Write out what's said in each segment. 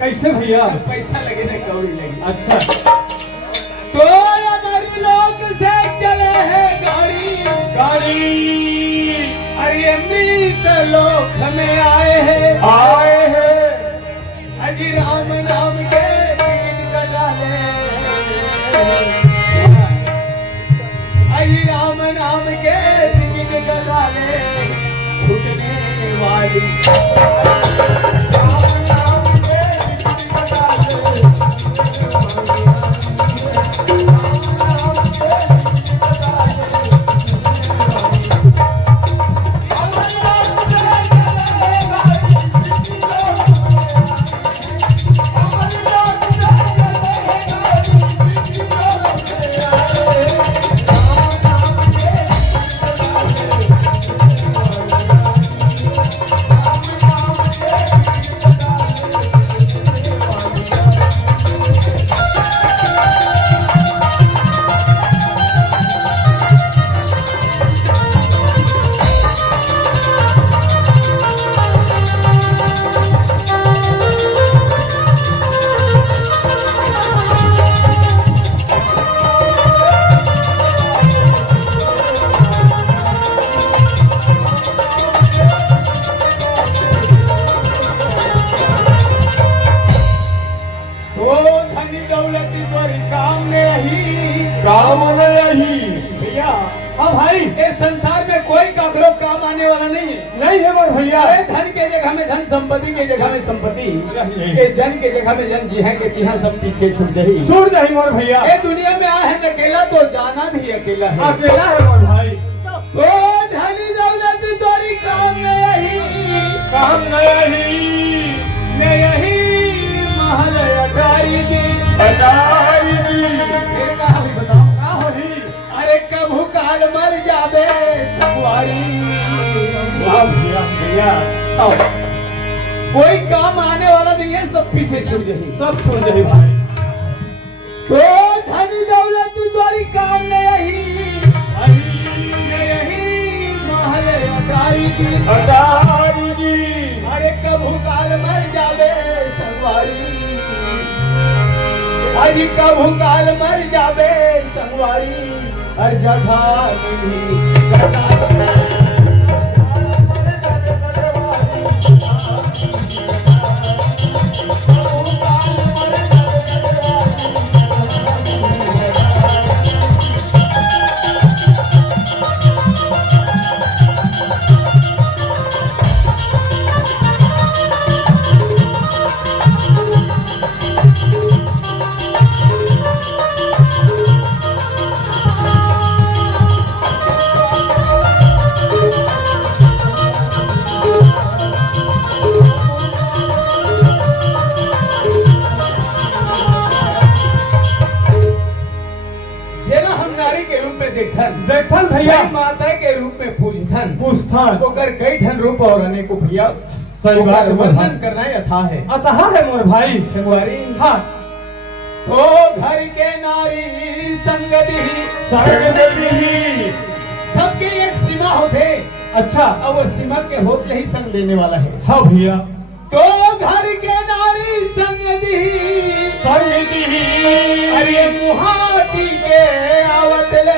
कैसे भैया? पैसा लगे ना कौड़ी लगे। अच्छा तो अगर लोग से चले हैं गाड़ी अरे अमृत लोक में आए हैं अजी राम नाम के टिकट कटा ले अजी राम नाम के टिकट कटा ले छूटने वाली काम नहीं भैया। हाँ भाई, इस संसार में कोई ककरो काम आने वाला नहीं है। नहीं है मोर भैया। अरे धन के जगह में धन, संपत्ति के जगह में संपत्ति, ये जन के जगह में जन जी है कि यहाँ सब पीछे छूट जाही छूट जाही मोर भैया। ये दुनिया में आए हैं अकेला तो जाना भी अकेला है। अकेला है मोर भाई। तो धनी दौलत तोरी काम में यही महल अटारी दी फिर कहा भी बताओ का होही। अरे कभू काल मर जाबे सवारी भैया कोई काम आने वाला नहीं है, सब पीछे छूट जाही सब छूट जाही भाई। तो धनी दौलत तोरी काम में यही महल अटारी दी अरे कभू काल मर जाबे सवारी अरे कभू काल मर जाबे सवारी हर जगह देखन भैया, माता के रूप में पूजथन ओकर कई ठन रूप और अनेको भैया सही बात वर्णन करना यथा है अतः है मोर भाई। संगवारी हाँ तो घर के नारी संगति सबके एक सीमा होते। अच्छा अब वो सीमा के होते यही संग देने वाला है। हाँ भैया। तो घर के नारी संगति अरे मुहाती के आवत ले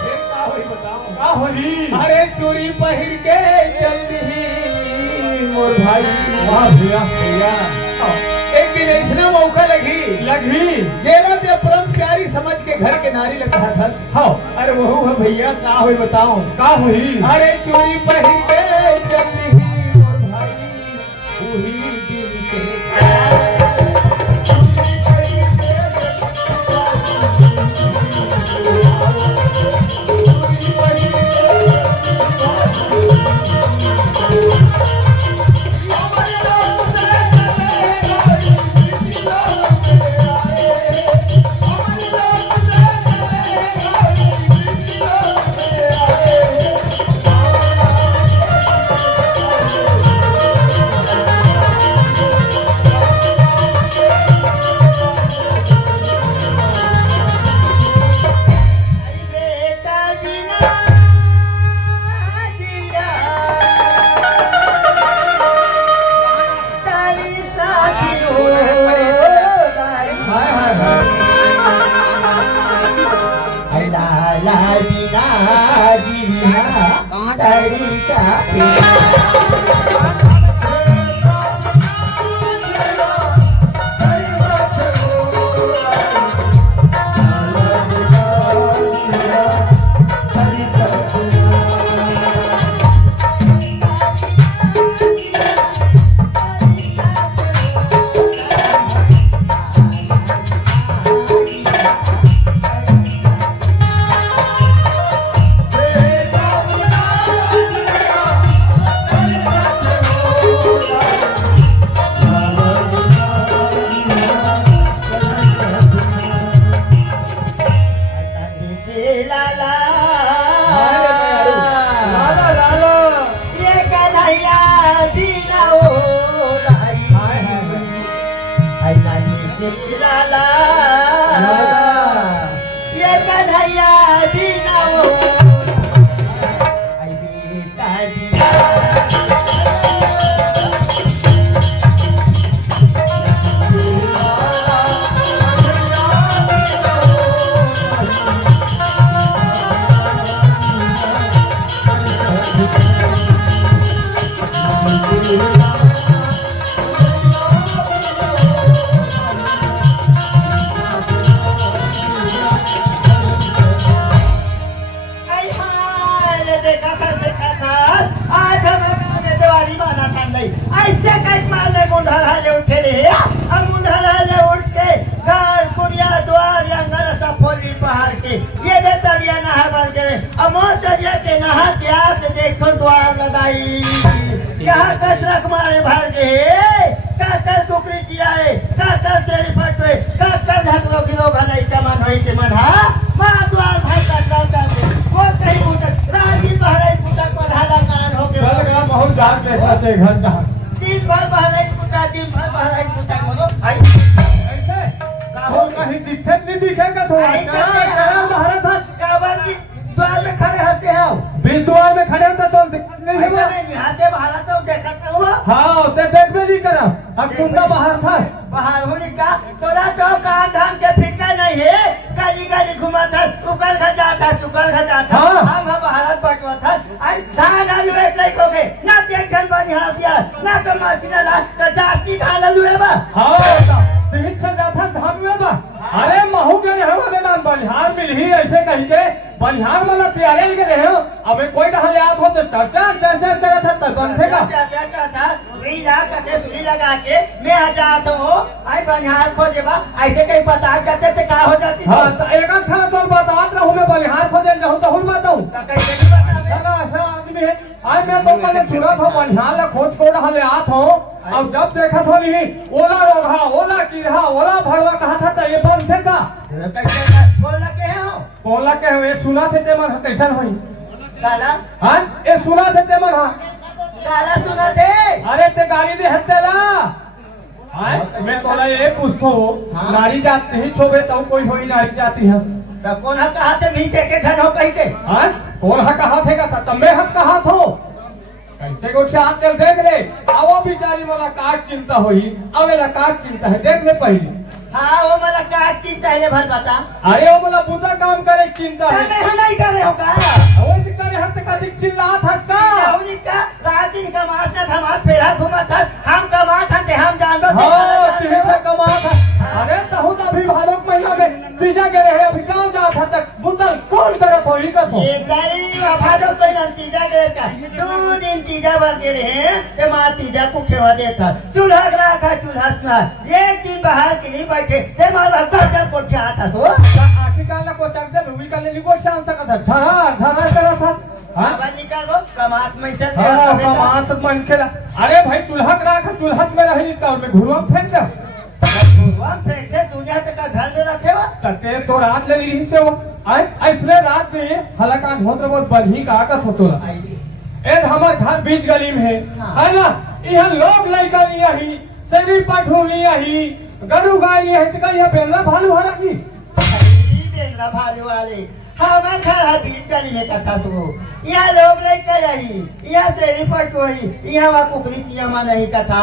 फिर का होई बताओ का होई। अरे चूड़ी पहिर के चल दी मोर भाई। वाह भैया भैया एक दिन ऐसा मौका लगी जेला ते परम प्यारी समझ के घर के नारी लग रहा था। हाँ अरे वहू है भैया का होई बताओ का होई। अरे चूड़ी पहिर के चल दी मोर भाई वही दिन के ऐसे कई मारने मुंढा ले उठे रे अब मुंढा ले उठ के घर कुड़िया द्वार आंगन सब फोली पहाड़ के ये दे तरिया नहा बन के अब मोर तरिया के नहा के आते देखो द्वार लगाई क्या कचरक मारे भर के काकर कुकरी चियाए काकर सेरी फटवे काकर झगड़ो गिरो घनई चमन होई ते मन हा मां द्वार भाई का कर वो कहीं मुटक राजी बहरे मुटक पर हादा कान हो के चल गया बहुत डाक कैसा से घर का दिन भर बहरे मुटक दिन भर बहरे मुटक बोलो आई ऐसे काहो कहीं दिखे नहीं दिखेगा थोड़ा क्या महाराज था काबर की द्वार में खड़े होते हैं बिंदुआर में खड़े होता तो दिक्कत नहीं भाई हुआ मैं यहाँ से बाहर तो देखा हुआ हाँ ते देख में नहीं करा अब तुम तो बाहर था बाहर होने का तोरा तो काम धाम के फिक्र नहीं है गली गली घुमा था उकल खजा था चुकल खजा था हाँ। हम भारत बटवा था आई धान आलू एक लाइक हो गए ना देख घन बनी हाथ दिया ना तो मसीना लाश तो जाती धान आलू है बा हाँ तीन से जाता धान में बा अरे महू के रहे हो दान बनिहार मिल ही ऐसे कहीं के बनिहार वाला तैयारी के रहे हो अब कोई कहा ले आत हो तो चर्चा करा था तब बनते का क्या था रीला करते सुनी लगा के मैं आ जाता हूँ आई बनिहार खोजे बा ऐसे कहीं बता करते थे क्या हो जाती हाँ तो एक खाना तो बतावत रहूं मैं बनिहार खोजे जाऊं तो हुन बताऊं कैसे नहीं बता चला ऐसा आदमी है आज मैं तो पहले सुना था बनिहार ला खोज को रहा ले आत हो अब जब देखा तो नहीं ओला रोगा ओला कीड़ा ओला भड़वा कहा था तो ये बनते का बोल लगे हो बोला के ये सुना थे ते मन कैसन होई काला हां ये सुना थे ते मन हां काला सुना थे अरे ते गाड़ी दे हत्ते ला हां मैं तोला ये पूछतो नारी जाति ही सोबे तो कोई होई नारी जाति है तो कौन हक कहा थे नीचे के धन हो कहीं के हां कौन हक कहा थे का तम्बे हक कहा थो कैसे को छात कर देख ले आओ बिचारी वाला काट चिंता होई अवेला काट चिंता है देख ले पहले हाँ वो मला क्या चिंता है भर बता अरे वो मला बुता काम करे चिंता है मैं नहीं करे होगा वो करे हट का दिख चिल्ला था का उन्हीं का रात दिन का मारना था मार फेरा घुमा था हम कमा था हम जान लो हाँ तीन से कमा था अरे तहु तो अभी भालक महिला में तीजा के रहे अभी जाओ जा था तक बुता कौन करे कोई का तो एक दाई भालक महिला तीजा के का 2 दिन तीजा भर के रहे ते मार तीजा को खेवा देता चूल्हा रखा चूल्हा सुना एक दिन बाहर के नहीं बैठे ते मार हक्का कोठे आता तो आखिर काल को चक दे भूमि का लेली को शाम सकत है झरा करा था हां अब निकालो कमात में चल हां कमात मन खेला अरे भाई चूल्हा रखा चूल्हा में रही तो में घुरवा फेंक दे भगवान फेंकते दुनिया तक का घर में रखे हो तते तो रात ले ली से वो ऐसले रात में हलाकान होत बहुत बलही का आकत होतोला ए हमार घर बीच गली में है ना यहां लोग लइका लिया ही सेरी पठू लिया ही गरु गाय लिया है तो यहां बेलना भालू हरा की बेलना भालू वाले हमारे घर है बीच गली में कथा सुनो यहाँ लोग लइका रही यहाँ सेरी पठू ही यहाँ वहाँ कुकरी चिया में नहीं कथा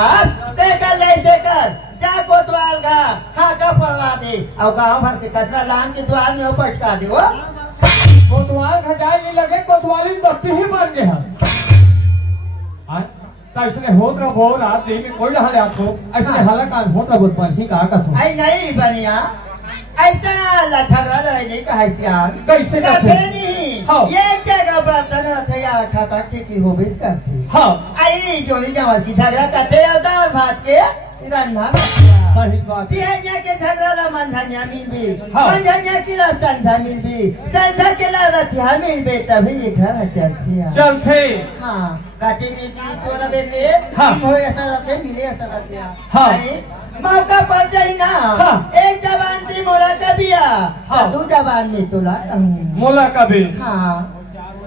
देकर ले देकर जा कोतवाल का हाँ का पड़वा दे और गाँव भर के कचरा लान के द्वार में पटका दे वो कोतवाल खजाई नहीं लगे कोतवाली दस्ती ही मर गया ऐसे होत रहो रात दिन में कोई रहा आपको ऐसे हलाकान होत रहो बनी का आकत हो आई नहीं बनिया ऐसा लछड़ा नहीं कहे सियान कैसे करते करते नहीं हाँ। ये जगह बर्तन थे या खाता की होबेस करते हाँ आई जोड़ी चावल की झगड़ा करते और दाल भात के रन्ना सही बात है पिहनिया के झगड़ा ला मंझनिया मिल भी हाँ। मंझनिया की ला संझा मिल भी संझा के ला रतिया मिल भी तभी ये घर चलती है चलते हाँ काटे में की तोरा बेटे हाँ। हो ऐसा लगते मिले ऐसा लगते हैं हाँ। नहीं, मौका पड़ जाई ना हाँ। एक जवान थी मोला का बिया हाँ। दो जवान में तोला कहूँ मोला का भी हाँ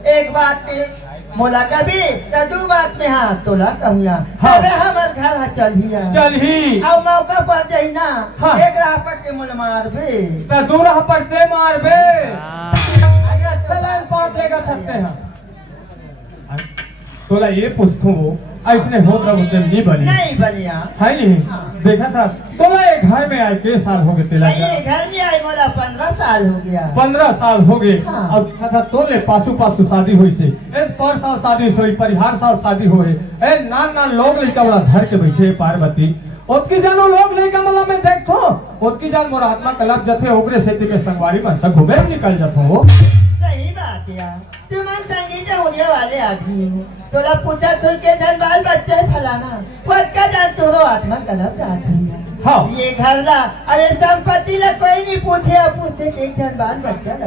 एक बात थी मोला का भी तो दो बात में हाँ तोला कहूँगा हाँ। अबे हमार घर है चलिए चल ही अब मौका पड़ जाई ना हाँ। एक रापट के मुल मार बे तो दूर पड़ते मार बे चल बात लेकर सकते हैं तोला ये पूछतू ऐसने होत रहो नहीं बनी नहीं बनिया है नहीं हाँ। देखा था तोला एक घर में आए के साल हो गए तेला ये घर में आई मोला 15 साल हो गया 15 साल हो गए हाँ। अब देखा था तोले पासु पासु शादी हुई से ए पर साल शादी हुई परिहार साल शादी हुए ए नान नान लोग लड़का वाला घर के बैठे पार्वती ओतकी जानो लोग लड़का वाला में देखो ओतकी जान मोर आत्मा कलप जथे ओकरे सेती के संगवारी में सब घुमे निकल जथो सही बात यार तुम संगीत होने वाले आदमी हो तोला पूछा तो के जन बाल बच्चे फलाना पक्का जान तोरो आत्मा गलत आदमी है हाँ। ये घर ला अरे संपत्ति ला कोई नहीं पूछे अब पूछते कि एक जन बाल बच्चा ला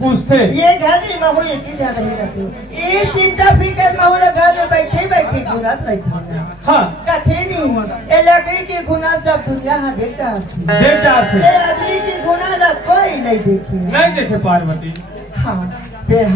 पूछते ये घर में महू एक ही जन रही रहते ये चिंता फिकर महू ला घर में बैठे बैठे गुनात नहीं हाँ कथे नहीं ये लकड़ी की गुना सब दुनिया हाँ देखता है देखता थे ये आदमी की गुना ला कोई नहीं देखी नहीं देखे पार्वती हाँ फिर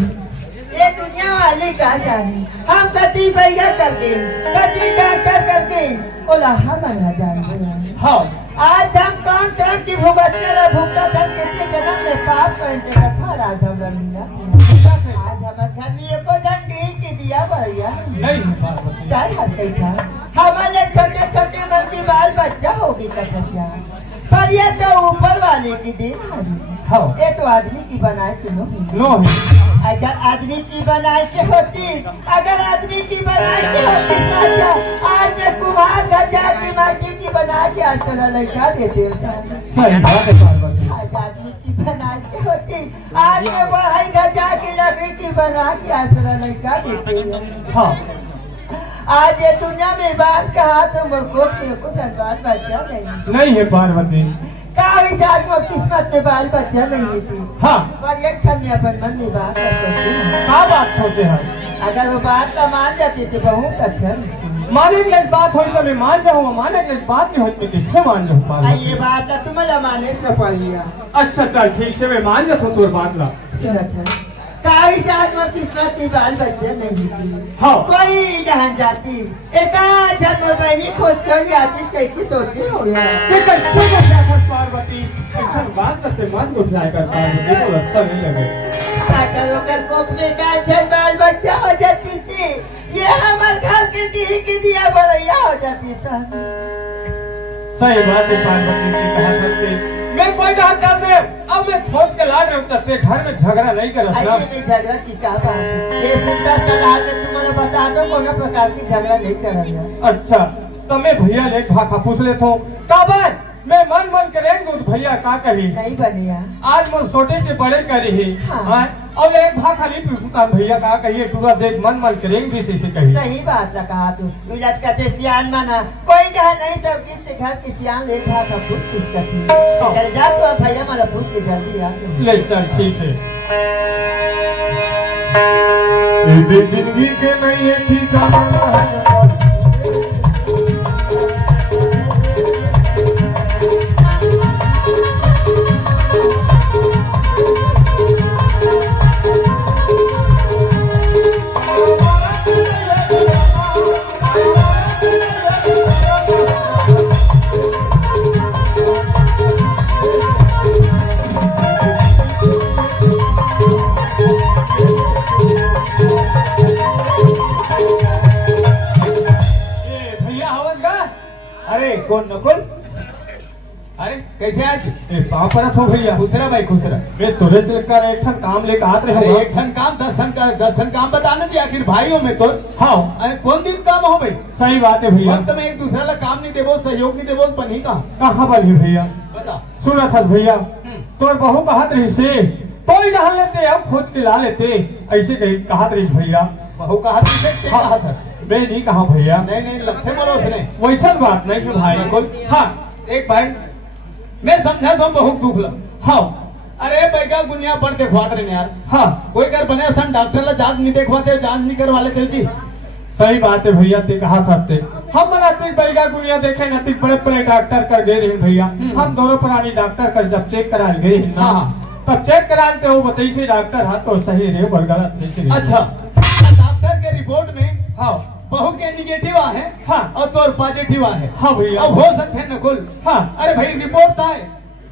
ये दुनिया वाले कहा जाने हम कति भैया करके कति डॉक्टर करके ओलाहा बना जाएंगे हाँ आज हम कौन काम की भुगतने ला भुगता था किसी जन्म में पाप करने का फल आज हम रमीना आज हमारे घर में एको जन की दिया भैया नहीं है पार्वती काय हंसते था हमारे छोटे छोटे मन की बाल बच्चा होगी कथया पर ये तो ऊपर वाले की देन है हाँ ये तो आदमी की बनाए के नहीं नो है अगर आदमी की बनाई के होती अगर आदमी की बनाई के होती साचा आज मैं कुम्हार गजा की माटी की बना के आज कल लड़का देते सही बात है पार्वती आज आदमी की बनाई के होती आज मैं वही गजा की लकड़ी की बना के आज कल लड़का देते हाँ आज ये दुनिया में बात कहा तो मुझको कुछ बाल बच्चा नहीं है पार्वती का आज वो किस्मत में बाल बच्चा नहीं थी हाँ पर एक क्षण में अपन मन में बात कर सकती हूँ क्या बात सोचे हैं अगर वो बात का मान जाती तो बहुत अच्छा लगता। माने के लिए बात हुई तो मैं मान जाऊँ माने के लिए बात नहीं हुई तो किससे मान जाऊँ आ, पार्वती ये बात है तुम्हें माने से पड़िया अच्छा चल ठीक है मैं मान जाता हूँ तोर बात ला सुनत है काई साथ में किस्मत में बाल बच्चे नहीं थी हाँ। कोई जहाँ जाती एक जन्म बहनी खोज कर जाती कहीं की सोचे हो यार ये कैसे कर रहा पार्वती ऐसा बात करते मन को उठाया कर पार्वती को अच्छा नहीं लगे अगर होकर कोप में का जन बाल बच्चा हो जाती थी ये हमारे घर के दी की दिया बड़ैया हो जाती सर सही बात है पार्वती की कहा करते मैं कोई कहा चल दे अब मैं खोज के ला रहा हूँ तेरे घर में झगड़ा नहीं कर आइए मैं झगड़ा की क्या बात है ये सुनता सलाह में तुम्हारा बता दो कोनो प्रकार की झगड़ा नहीं करेंगे अच्छा तो मैं भैया ले भाखा पूछ लेता हूँ का बात मैं मन मन करेंगे तो भैया का कही नहीं बनिया आज मोर छोटे के बड़े करी ही हाँ। और एक भाखा नहीं पूछता भैया का कहिए पूरा देख मन मन करेंगे भी से कही सही बात है कहा तू मिलत कहते सियान मना कोई कहा नहीं सब किसके घर की सियान ले खा का पूछ किस कथी कर जा तो अब भैया मला पूछ के जल्दी आ जाओ। ले चल ठीक है ये जिंदगी के नहीं है ठिकाना भैया हवस का अरे कौन नकुल अरे कैसे आज ए कहाँ पर हो भैया? खुसरा भाई खुसरा। मैं तुरे चलकर एक ठन काम लेकर आत रहे अरे हो। एक ठन काम दर्शन काम बताना थी आखिर भाइयों में तो। हाँ अरे कौन दिन काम हो भाई? सही बात है भैया। वक्त में एक दूसरे ला काम नहीं देवो सहयोग नहीं देवो बनी कहाँ? कहाँ बनी भैया? बता। सुना था भैया तोर बहू कहत रही से कोई नहा लेते अब खोज के ला लेते ऐसे कही कहत रही भैया। बहू कहा था हाँ, कहा था? मैं नहीं कहा भैया। नहीं नहीं लखे मरो उसने। वैसा बात नहीं है भाई। बिल्कुल। हाँ एक भाई मैं समझा तो बहुत दुख ला। हाँ अरे बैगा गुनिया पर देखवाट रहे यार। हाँ कोई कर बने सन डॉक्टर ला जांच नहीं देखवाते जांच नहीं करवा लेते जी। सही बात है भैया ते कहा था ते हम मनाते बैगा दुनिया देखे न ती बड़े बड़े डॉक्टर कर गए रहे भैया। हम दोनों पुरानी डॉक्टर कर जब चेक करा गए हैं ना हाँ। तब चेक कराते वो बताई से डॉक्टर हाथ तो सही रे और गलत नहीं से। अच्छा डॉक्टर के रिपोर्ट में हाँ बहू के निगेटिव आ है हाँ और तोर पॉजिटिव आ है। हाँ भैया। अब हो सकते हैं नकुल। हाँ अरे भाई रिपोर्ट आए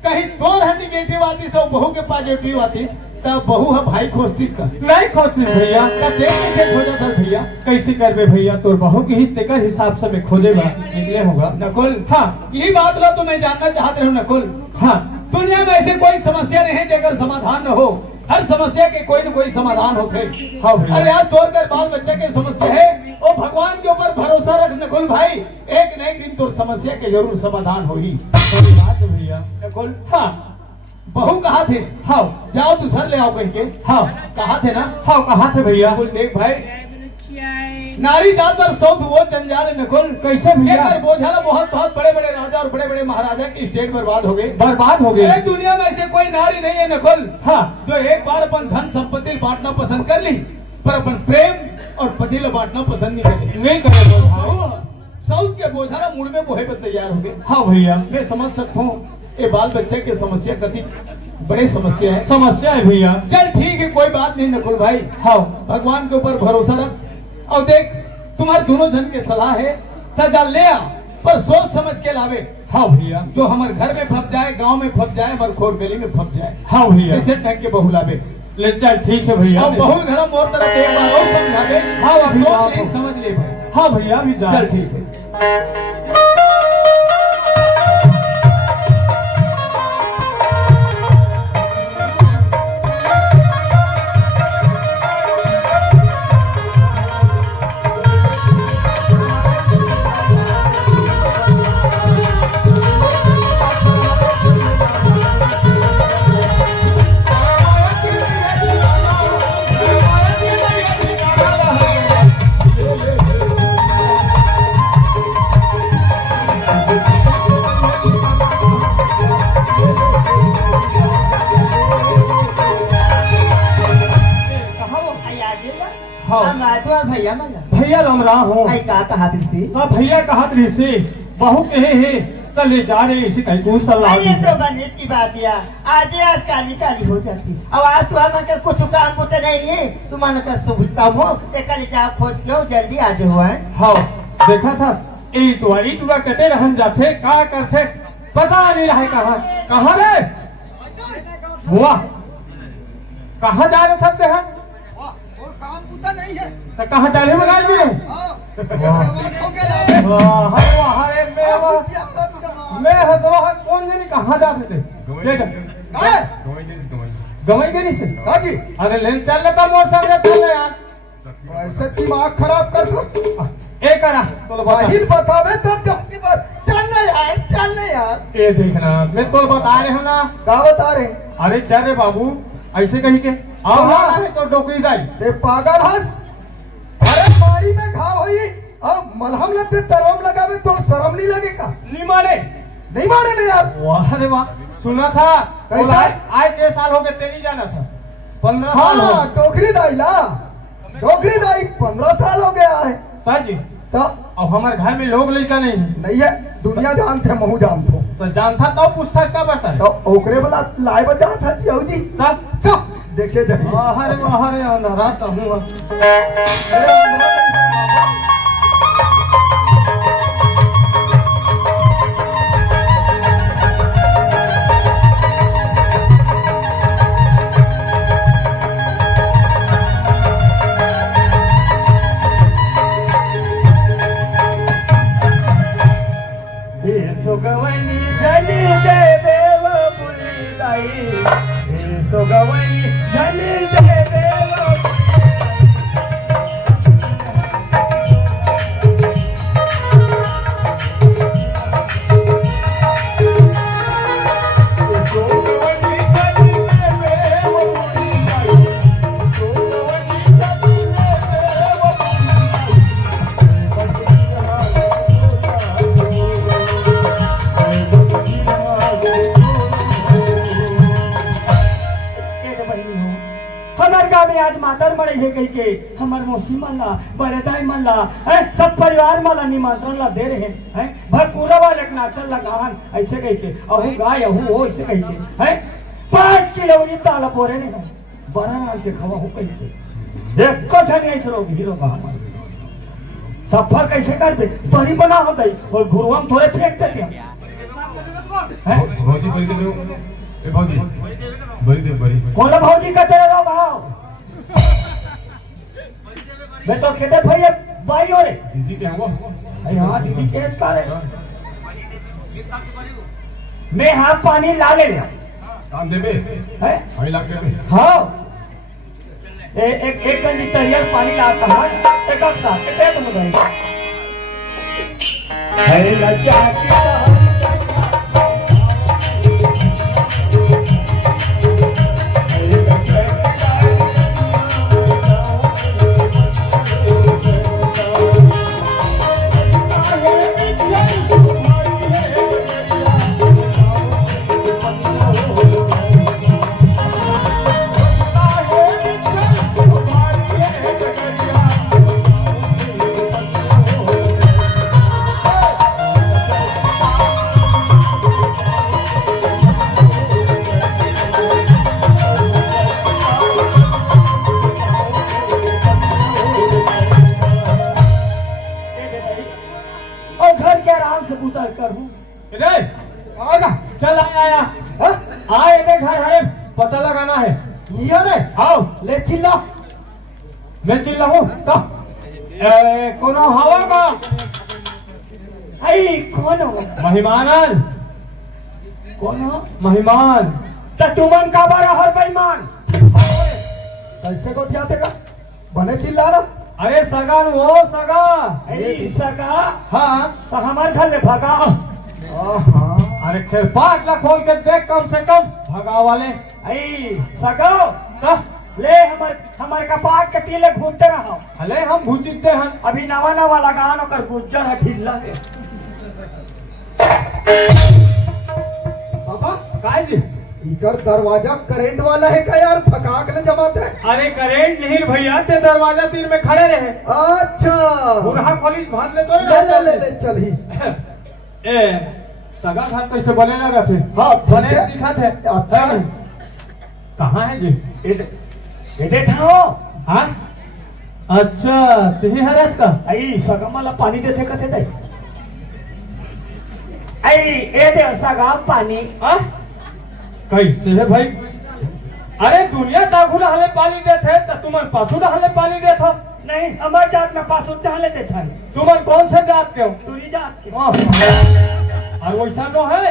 कहीं तोर है निगेटिव आतीस और बहू के पॉजिटिव आतीस तब बहू है भाई खोजतीस का नहीं खोजती भैया। का देख कैसे खोजा था भैया? कैसे करबे भैया तोर बहू की हिस्से का हिसाब से मैं खोजेगा निकले होगा। नकुल हाँ यही बात ला तो मैं जानना चाहते हूँ नकुल। हाँ दुनिया में ऐसे कोई समस्या नहीं है अगर समाधान न हो। हर समस्या के कोई न कोई समाधान होते। हाँ भैया। अरे यार तोड़ कर बाल बच्चे की समस्या है वो भगवान के ऊपर भरोसा रख नकुल भाई एक न एक दिन तो समस्या के जरूर समाधान होगी। सही बात है भैया। नकुल हाँ बहू कहा थे? हाँ जाओ तू सर ले आओ कह के। हाँ कहा थे ना? हाँ कहा थे भैया। नकुल देख भाई नारी जात और सौत वो जंजाल है नकुल। कैसे भैया? ये कर बोझा ना बहुत बहुत बड़े बड़े राजा और बड़े बड़े महाराजा की स्टेट बर्बाद हो गए। बर्बाद हो अरे गए। दुनिया में ऐसे कोई नारी नहीं है नकुल हाँ जो एक बार अपन धन संपत्ति बांटना पसंद कर ली पर अपन प्रेम और पति ला बांटना पसंद नहीं करे। नहीं करे भाई। साउथ के बोझा मुड़ में बोहे पर तैयार हो गए। हाँ भैया मैं समझ सकता हूँ ये बाल बच्चे की समस्या कति बड़ी समस्या है। समस्या है भैया। चल ठीक है कोई बात नहीं नकुल भाई। हाँ भगवान के ऊपर भरोसा रख और देख तुम्हारे दोनों जन की सलाह है सजा ले आ पर सोच समझ के लावे। हाँ भैया। जो हमारे घर में फंस जाए गांव में फंस जाए हमारे खोर गली में फंस जाए हाँ भैया। कैसे ढंग के बहू लावे। ले चल ठीक है भैया। अब बहुल घर मोर तरफ एक बार और समझावे। हाँ, अभी सोच बात ले हो। समझ ले भाई। हाँ भैया अभी जा। चल ठीक है। कहाँ हो? हाँ। भैया मला भैया राम राम हो। आई का कहा थी हाँ भैया कहा रही से बहू कहे है कल ले जा रहे इसी कहीं को सलाह ये तो बने की बात या आज आज काली काली हो जाती अब आज तू हमारे कुछ काम को तो नहीं है तुम्हारे का सुविधा हो कल जा खोज के हो जल्दी आज हुआ है। हाँ देखा था ईटवा कटे रहन जाते का करते पता नहीं रहा कहाँ कहाँ रे हुआ कहाँ जा रहे थे हैं और काम पुता नहीं है। तो कहाँ डाले में डाल दिए मैं हजवा कौन जानी कहाँ जाते थे गवाई गई से काजी अरे लेन चल लेता मोटरसाइकिल चल यार ऐसे दिमाग खराब कर दो। एक करा तो बाहिल बतावे तब जब की बात चलने यार ये देखना मैं तो बता रहे हूँ ना। का बता रहे अरे चल रे बाबू ऐसे कहीं के आओ हाँ। ना तो डोकरी जाई ते पागल हंस। अरे मारी में घाव हुई अब मलहम लगते तरवम लगावे तो शर्म नहीं लगेगा? नहीं मारे नहीं मारे में यार। वाह रे वाह सुना था कैसा? आज 6 साल हो गए तेरी जाना था 15 साल हो हाँ डोकरी दाई ला डोकरी दाई 15 साल हो गया है साजी तो अब हमारे घर में लोग लेकर नहीं है नहीं है दुनिया जानते महू जानते हो तो जानता तो पूछताछ का पड़ता है तो ओकरे वाला लाइव जात है जियो जी तब चुप देखे जाइए वाह रे अंधारा तो हूँ अरे अंदर सुगवनी जनी दे आज मातर मरे है कही के हमार मौसी मल्ला बड़े दाई मल्ला है सब परिवार मल्ला निमंत्रण ला दे रहे हैं भरपूरा वाले नाचल लगान ऐसे कही के अहू गाय अहू हो ऐसे कही के है 5 किलो ताला पोरे ने बड़ा नाम के खवा हो कही के देखो छनी ऐसे लोग हीरो का हमारे सफर कैसे कर दे बड़ी बना हो गई और गुरुआ में थोड़े फेंक देते हैं भौजी बड़ी दे ए भौजी बड़ी दे बड़ी कौन भौजी का तेरे रो भाव मैं तो खेते भैया भाई हो रे दीदी के हो अरे हां दीदी के का रे मैं हाथ पानी ला ले काम देबे है भाई लाग देबे हां एक गंजी तैयार पानी लाता है एक साथ एक में भाई है लजा की चल आया आए देख हरे पता लगाना है ये रे आओ ले चिल्ला मैं चिल्ला हूँ तो कोनो हवा का आई कौन हो महिमान कौन हो महिमान तो तुमन का बारा हर बेईमान कैसे को क्या देगा बने चिल्ला ना अरे सगा वो सगा सगा हाँ तो हमारे घर में भगा अरे खैर 5 लाख खोल के देख कम से कम भगा वाले आई सगा ले हमारे कपाट के टीले घूमते रहो हले हम घुचते हैं अभी नवा नवा लगान और गुज्जर है ढीला है बाबा काय जी इधर दरवाजा करंट वाला है क्या यार फकाक ले जमाते है अरे करंट नहीं भैया ते दरवाजा तीन में खड़े रहे अच्छा बुढ़ा खोलिस भात ले तो ले चल ही ए सगा घर कैसे बने ना रहते हाँ बने दिखा थे अच्छा कहाँ है जी ये देखो हाँ अच्छा तुही हरस का आई सगा मला पानी देते कथे जाए आई ए दे सगा पानी हाँ कैसे है भाई अरे दुनिया तागु हले पानी देते तो तुमन पासु हले पानी देता नहीं हमारे जात में पासु हले देता है तुमन कौन से जात के हो तुरी जात के और वैसा नो है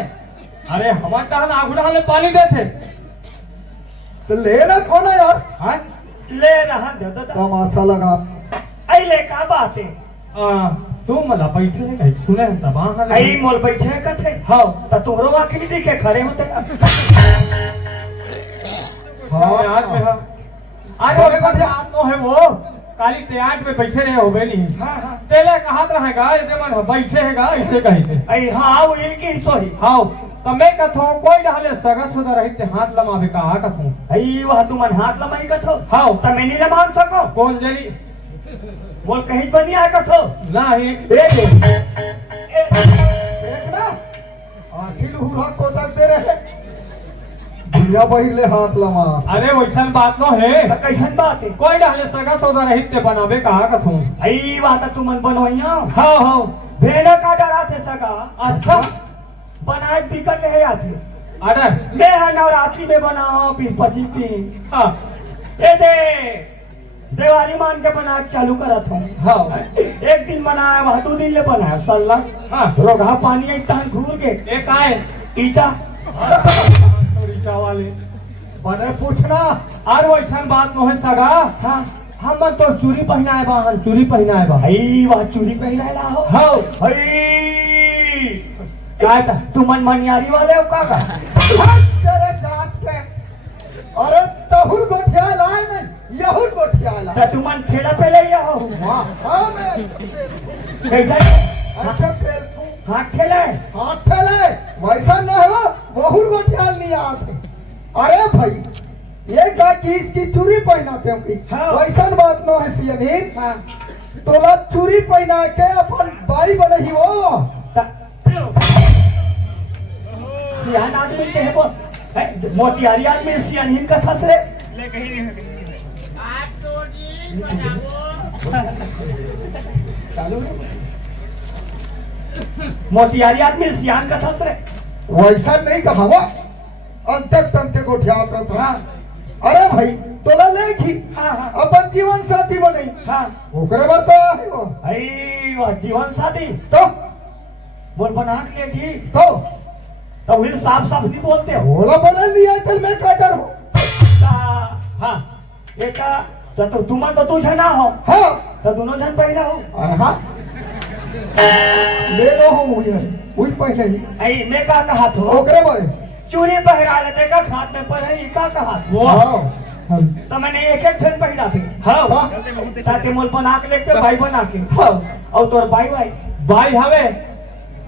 अरे हमारे टहन आगु हले पानी देते तो ले ना कौन है यार हाँ ले रहा दादा तमाशा लगा आई ले का बात है तू मला बैठे नहीं सुने तबाह आई मोल बैठे कथे हां त तोरो आंखें दिखे खड़े होते हां यार में हां अरे बात तो है वो काली त्याट में बैठे रहे हो गए नहीं हां हां तेले कहात रहेगा ऐसे मन बैठे हैगा ऐसे कहे आई हां वो इनकी सोही हां तो मैं कथो कोई डाले सगा सुदा रहित हाथ लमावे का कथो आई वह तुमन हाथ लमाई कथो हां त मैं नहीं लमान सको कौन जली बोल कहीं बनी आया कथो नहीं देखना आखिर हुरा को सकते रहे दुनिया बहिले हाथ लमा अरे वैसन बात नो है कैसन बात है कोई डाले सगा सौदा रहित ते बनावे कहा कथो आई बात तुमन बनवैया हां हां भेड़ा का डरा थे सगा अच्छा बनाए टिकट है आथे अरे मैं नवरात्रि में बनाओ 20-25 दिन हां ए दे देवारी मान के बना चालू करत हूँ हाँ एक दिन बनाया वह 2 दिन ले बनाया सल्ला हाँ रोगा पानी एक तान घूर के एक आए ईटा ईटा वाले बने पूछना और वो ऐसा बात नो है सगा हाँ हम तो चूड़ी पहनाए बा हम चूड़ी पहनाए बा भाई वह चूड़ी पहनाए ला हो हाँ भाई क्या था तुमन मनियारी वाले हो का तेरे जात के अरे तहुल गोठिया लाए नहीं यहुल गोठिया लाए तुमन ठेला पे ले हो हां मैं कैसा ऐसा खेल हाथ ठेले वैसा न हो बहुल गोठिया नहीं आते अरे भाई ये का कि इसकी चूड़ी पहनाते हम की हाँ। वैसन बात न है सियनी हाँ तोला चूड़ी पहना के अपन बाई बनही हो सियान आदमी के वो मोतियारी आदमी सियान का था रे चालू मोतियारी आदमी सियान का था रे वैसा नहीं कहा वो अंतक तंते को ठियात रहता हाँ अरे भाई तोला लेखी हाँ हाँ अपन जीवन साथी बने हाँ ओकरे बार तो आहे हो अरे वाह जीवन साथी तो बोल बना के लेगी तो तो फिर साफ साफ नहीं बोलते हो बोला बोला लिया चल मैं क्या करूं हाँ बेटा तो तुम तो तुझे ना हो हाँ तो दोनों जन पहला हो हाँ ले लो हो वही पहले ही आई मैं का कहा थो ओकरे बारे चूड़ी पहरा लेते का हाथ में पहरे का कहा वो हाँ तो मैंने एक एक जन पहरा थे हाँ ताकि मोल बना के लेके भाई बना के हाँ और तोर भाई भाई भाई हवे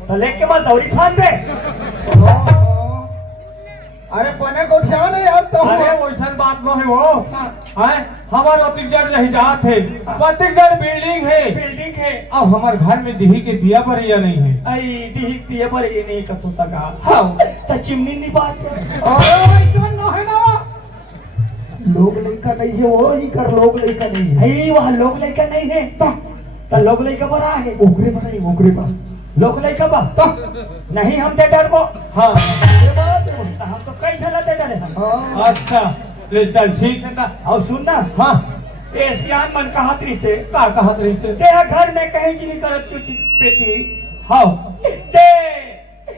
तो लेके मत दौड़ी फान दे अरे पने को ध्यान है यार तो अरे वैसन बात न है वो हाँ। है हमार अतिजड़ नहीं जात है अतिजड़ बिल्डिंग है बिल्डिंग है अब हमार घर में दिही के दिया बरिया नहीं है आई दिख दिए पर ये नहीं कतो सका हाँ तो चिमनी नहीं बात अरे वैसा न है ना लोग लड़का नहीं है वो ही कर लोग लड़का नहीं है आई वह लोग लेकर नहीं है तो लोग लेकर बड़ा है ओकरे बनाई ओकरे बा लोग लेकर बा तो नहीं हम ते डर को हाँ ये बात है तो हम तो कई चलाते डरे हम हाँ अच्छा ले चल ठीक है ता और सुन ना हाँ ए सियान मन कहात्री से का कहत रही से तेरा घर में कहीं चीनी करत चुची पेटी हाँ ते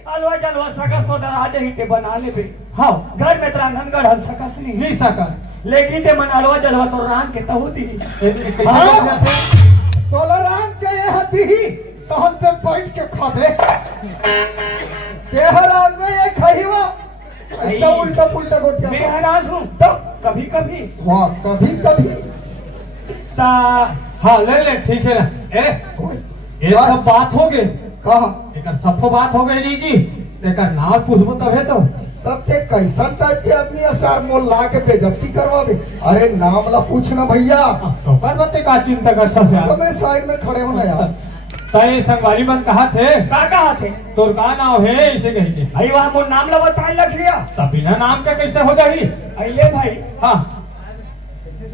अलवा जलवा सका सोदर आ जाही के बना ले बे हाँ घर में रांधन गढ़ सकस नहीं नहीं सका लेकिन ते मन अलवा जलवा तो रान के तहु दी कैसे हाँ। बन जाते टोलरान के ये हती ही तो हम से बैठ के खाबे तेहरान में ये खहीवा ऐसा उल्टा पुल्टा गोट मैं के हैरान हूँ तो कभी कभी वाह कभी कभी ता हाँ ले ले ठीक है ना अरे ये क्या? सब बात हो गई कहा एक सफो बात हो गई जी एक नाम पूछबो तबे तो तब ते कैसन टाइप के आदमी है सर मोल ला के बेइज्जती करवा दे अरे नाम ला पूछना भैया तो पर बते का चिंता करता से तो मैं साइड में खड़े होना यार तय संगवारी मन कहा थे का कहा थे तोर का नाम है इसे कही के भाई वहाँ मोर नाम ला बताए लग लिया तब बिना नाम के कैसे हो जाही अले भाई हाँ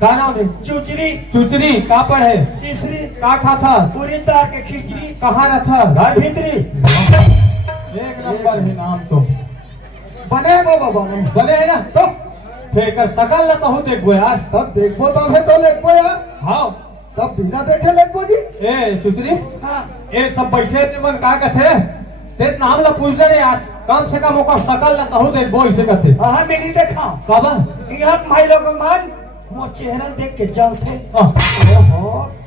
का नाम है चुचरी चुचरी का पर है तीसरी का खा था पूरी तार के खिचड़ी कहाँ रखा घर भीतरी एक नंबर है नाम तो बने बाबा बने बने है ना तो फेकर सकल न कहूँ देखो यार तब देखो तब है तो लेखो यार हाँ तब बिना देखे लेखो जी ए चुचरी हाँ ए सब बैठे थे मन का कथे ते नाम ला पूछ ले यार कम से कम ओकर सकल न कहूँ देखो इसे कथे हाँ मैं नहीं देखा कबा यहाँ भाई लोग मन वो चेहरा देख के जल थे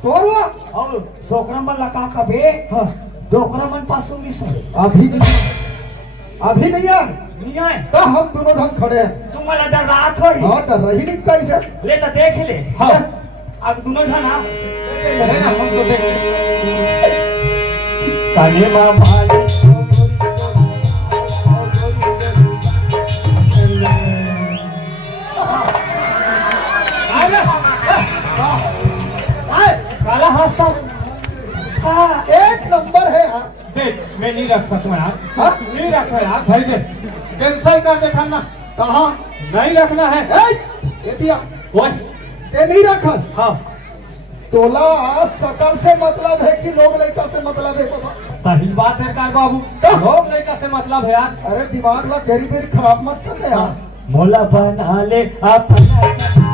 तोरवा और सोकरा मन लगा कबे हाँ डोकरा मन पासों भी सो अभी नहीं यार नहीं आए तो हम दोनों हम खड़े हैं तुम वाला डर रात हो हाँ तो रही नहीं कैसे ले तो देख ले हाँ अब दोनों जन हाँ है ना हम तो देख काने माँ भाई काला हंसता हाँ एक नंबर है यार देख मैं नहीं रख सकता यार हाँ? नहीं रखना यार भाई दे कैंसिल कर दे खाना कहाँ नहीं रखना है ये दिया वो ये नहीं रखा हाँ तोला सकल से मतलब है कि लोग लड़का से मतलब है बाबा सही बात है कार बाबू लोग लड़का से मतलब है यार अरे दिमाग ला घेरी बेरी खराब मत कर रहे यार मोला बना ले अपना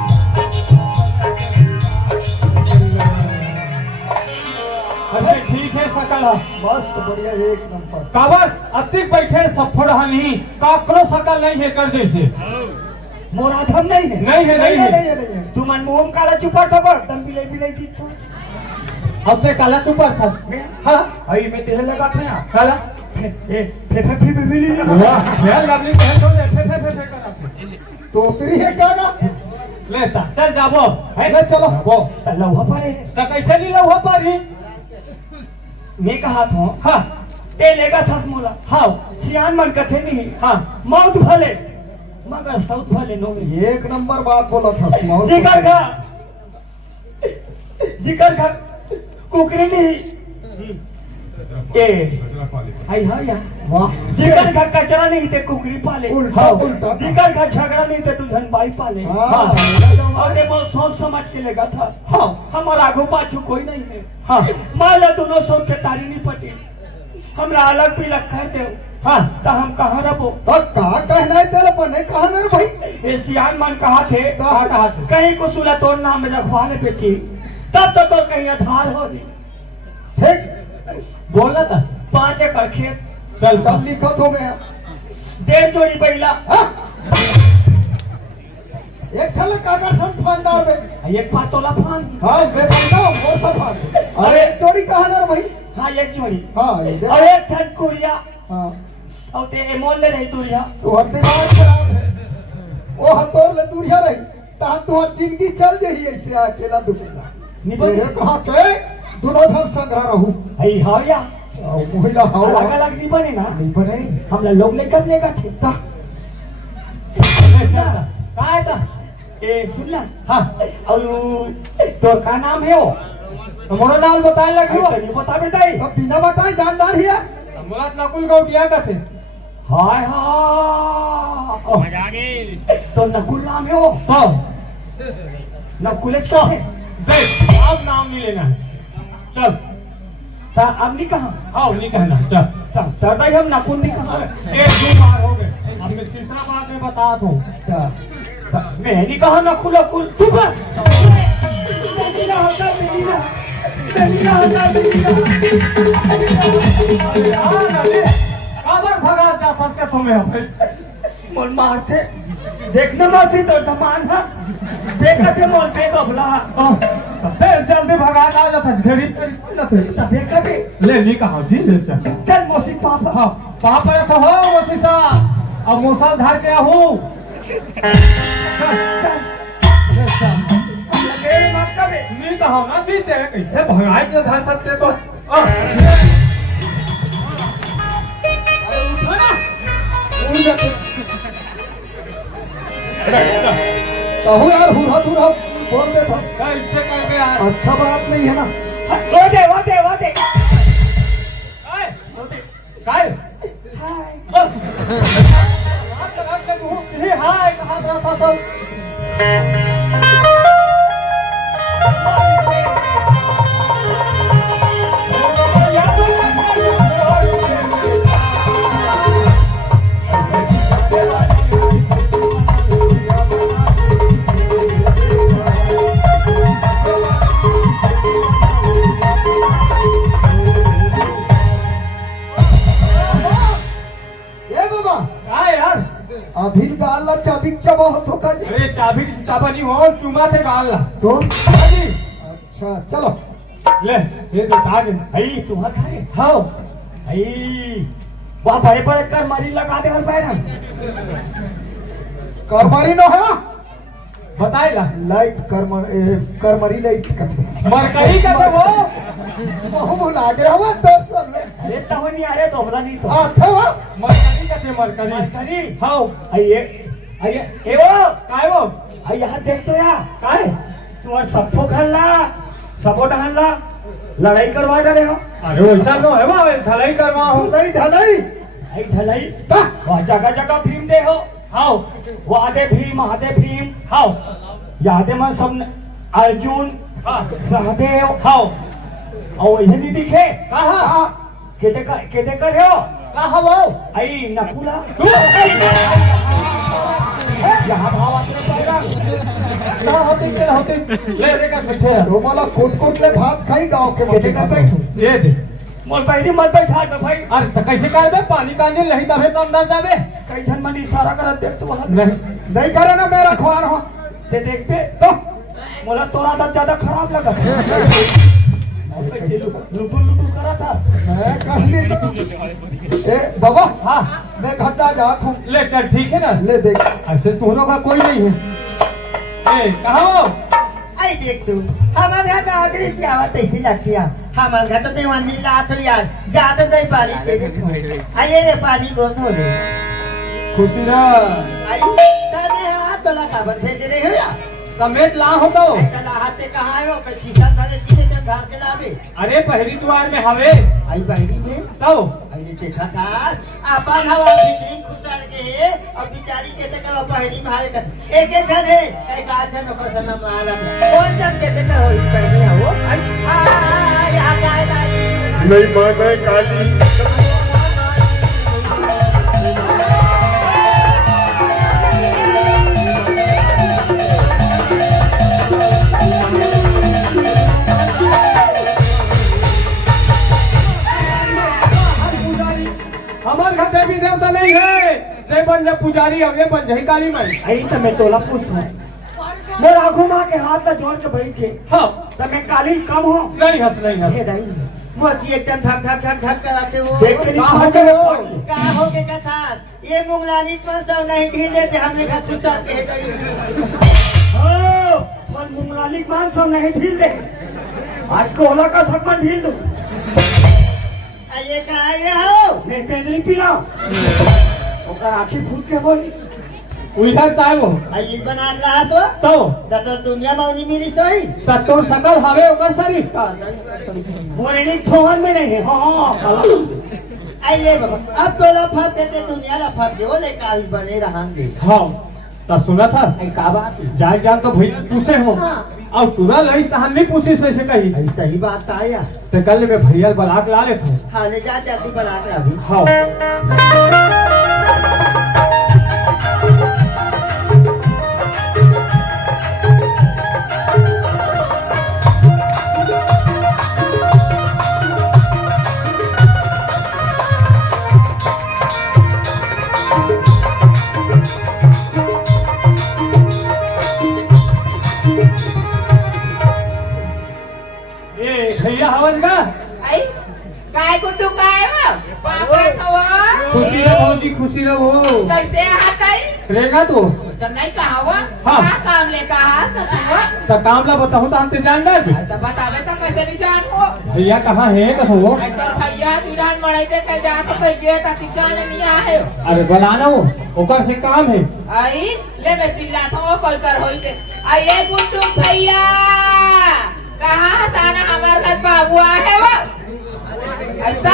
अच्छा ठीक है सकल है मस्त बढ़िया एक नंबर काबर अतिक बैठे सफर हनी काकरो सकल नहीं है कर जैसे मोरा धम नहीं है नहीं है नहीं है नहीं है तू मन मुंह काला चुपा ठोकर दम बिलाई बिलाई दी तू अब ते काला चुपर था हाँ अभी मैं तेरे लगा था यहाँ काला फे फे फे फे फे फे वाह यार लवली कहे तो ले फे फे फे करा तोतरी है क्या ना लेता चल जाबो है ले चलो वो लौहा पर है तो कैसे नहीं लव हो पारी मैं कहा था हाँ ते लेगा था मोला हाँ सियान मन कथे नहीं हाँ मौत भले मगर साउथ वाले नो में एक नंबर बात बोला था माहौल जिकर खा कुकरी नहीं ए आई हा या वाह जिकर खा कचरा नहीं थे कुकरी पाले उल्टा उल्टा जिकर खा झगड़ा नहीं थे तुझन बाई पाले हाँ। और ये बहुत सोच समझ के लेगा था हाँ हमारा आगू पाछू कोई नहीं है हाँ मान लो दोनों सौ के तारी नहीं पटी हमरा अलग भी लखा दे हाँ तो हम कहाँ रहो तो कहा कहना है तेल पर नहीं कहा ना रे भाई ये सियान मन कहा थे कहा थे? कहीं को सुला तोड़ नाम में रखवा ले बेटी तब तो कहीं आधार हो ठीक बोलना था 5 एकड़ खेत चल चल लिखो तो मैं 1.5 जोड़ी बैला एक ठल कागरसन फंडार में एक पातोला फान हाँ मैं बंदा हूँ वो सब बात अरे एक जोड़ी कहा ना रे भाई हाँ 1 जोड़ी हाँ इधर और एक ठन कुरिया हाँ और ते मोल ले रही दुरिया तुम्हार दिमाग खराब है वो हतोर ले दूरिया रही ता तुम्हार जिंदगी चल जाही ऐसे अकेला दुकेला निबल ये कहा के दोनों धर संग्रह रहू आई हाया महिला हाउ अलग अलग नहीं बने ना नहीं बने हम लोग ले कब लेगा थे ता कहा था ए सुन ला हाँ और तोर का नाम है वो तुम्हारा नाम बताए लगे तो नहीं बता बेटा तो बिना बताए जानदार ही है मुराद नकुल गौटिया का थे हाय हाँ मजा आ गई तो नकुल नाम है वो तो नकुलेश का है देख अब नाम नहीं लेना है चल ता अब नहीं कहा आओ नहीं कहना चल तब हम नकुल नहीं कहा एक 2 बार हो गए अब मैं तीसरा बार में बता दूं मैं नहीं कहा नकुल नकुल चुप भगा जा सस के समय मोल मारते देखने मासी तो धमान है देखा थे मोल पे गफला फिर जल्दी भगा जा जाता ढेरी जाते तब देखा भी ले ली कहा जी ले चल चल मौसी पापा हाँ पापा तो हो मौसी सा अब मूसल धार के आहू चल लगे मत कबे नहीं तो होना चाहिए कैसे भगाए के धार सकते तो कहू यार हुरा धुरा बोल दे बस कैसे कह यार अच्छा बात नहीं है ना वो दे काय हाय हाय कहाँ रहा था सब ए बाबा काय यार अभी गाल चाबिक बहुत होगा जी अरे चाबी चाबा नहीं हो चुमा थे गाल ला तो जी अच्छा चलो ले ये तो ताज भाई तुम्हार खाए हाँ भाई वहाँ बड़े बड़े कर मरी लगा दे हर पैर करमरी न है बताए ला लाइट करमरी लाइट का मरकरी का तो वो बहु बुला गया हुआ 10 साल में अरे तब नहीं आ रहे तो बता नहीं तो आथे वा मरकरी का थे मरकरी करी हाँ आइए आइए ए वो काय वो आई यहाँ देख तो यार काय तुम्हार सबको घरला सबको ढहला लड़ाई करवा डरे हो अरे वैसा तो है वो ढलाई करवा हो ढलाई ढलाई आई ढलाई ता वहाँ जगह जगह भीम दे हो हाँ वहाँ दे भीम वहाँ दे भीम हाँ यहाँ दे मैं सब अर्जुन हाँ सहदेव हाँ और वही नहीं दिखे कहाँ केते कर हो कहाँ वो आई नकुला यहाँ भावात्र पैरा कहाँ होते ले लेकर बैठे हैं रोमाला कोट ले भात खाई गांव के केते कर बैठो ये दे मोल पहली मत बैठा दे भाई अरे तो कैसे करबे पानी कांजे नहीं तबे तो अंदर जाबे कैसन मन इशारा कर देख तो वहाँ नहीं नहीं करे ना मेरा खुआर हो ते देख पे तो मोला तोरा तो ज्यादा खराब लगा कैसे लुटू लुटू करा था मैं कहली ए बाबा हाँ मैं घटा जात हूँ ले चल ठीक है ना ले देख ऐसे दोनों का कोई नहीं है ए कहाँ हो आई देख तू हमारे घर गाँव की आवत ऐसी लगती है हमारे घर तो दीवानी लात यार जा तो नहीं पानी दे दे आइए रे पानी कौन हो रे खुशी रह आई तने हाथ तो लगा बन भेज रहे हो या कमेट ला हो तो चला हाथे कहाँ है वो कहीं शीशा थाने सीधे जब घर के लावे अरे पहली द्वार में हवे आई बहरी में तो आई देखा था अपन हवा फिटिंग खुशाल के है और बिचारी कैसे करो बहरी में हावे कर एक जन है एक आध जन को सना माला कौन जन कैसे करो इस बहरी है वो आई यहाँ का है नहीं मां काली हमारे घर देवी देवता नहीं है जय बन जब पुजारी अगे बन जय काली माई आई तो मैं तोला पूछता हूँ मोर आँखों माँ के हाथ में जोड़ के बैठ के हाँ तो मैं काली कम हो नहीं हंस हे दाई मोची एकदम धक धक धक धक कराते हो देख के कहाँ नहीं हो गए हो? का हो के कथा ये मुंगलानी पर सब नहीं ढीले थे हमने का सुता के ओ मन मुंगलालिक मान सब नहीं ढील दे आज कोहला का सकमन ढील दो ये कहा ये हो मैं पेंडलिंग पी रहा हूँ ओकर आँखी फूट के बोली उधर तायो आई बना रहा तो तो दतर दुनिया में नहीं मिली सोई तत्तो सकल हवे ओकर शरीर मोरे नहीं थोहन में नहीं है हाँ आइए बाबा अब तो लफा देते दुनिया लफा दो ले काल बने रहंगे हाँ तब सुना था आई का बात जान जान तो भैया पूछे हो हाँ। और पूरा लड़ी तहां नहीं पूछी से कही आई सही बात आया तो कल में भैया बलाक ला ले तू हाँ ले जा जाती बना के अभी हाँ ए भैया हवन का आई काय गुड्डू काय हो बापरे खवा खुशी रहो भौजी खुशी रहो कैसे हाथ आई रहेगा तू सब नहीं कहा हुआ हाँ। का काम ले कहा तो हुआ तो काम ला बताऊं तो हम ते जान डर तो बतावे तो कैसे नहीं जान हो भैया कहाँ है कहो आई तो भैया विधान मड़ाई दे के जा तो कह गए ता जान नहीं आए अरे बनाना वो ओकर से काम है आई ले मैं चिल्ला था कोई कर होई दे आई ये गुड्डू भैया कहाँ साना हमार घर बाबू आए वो अच्छा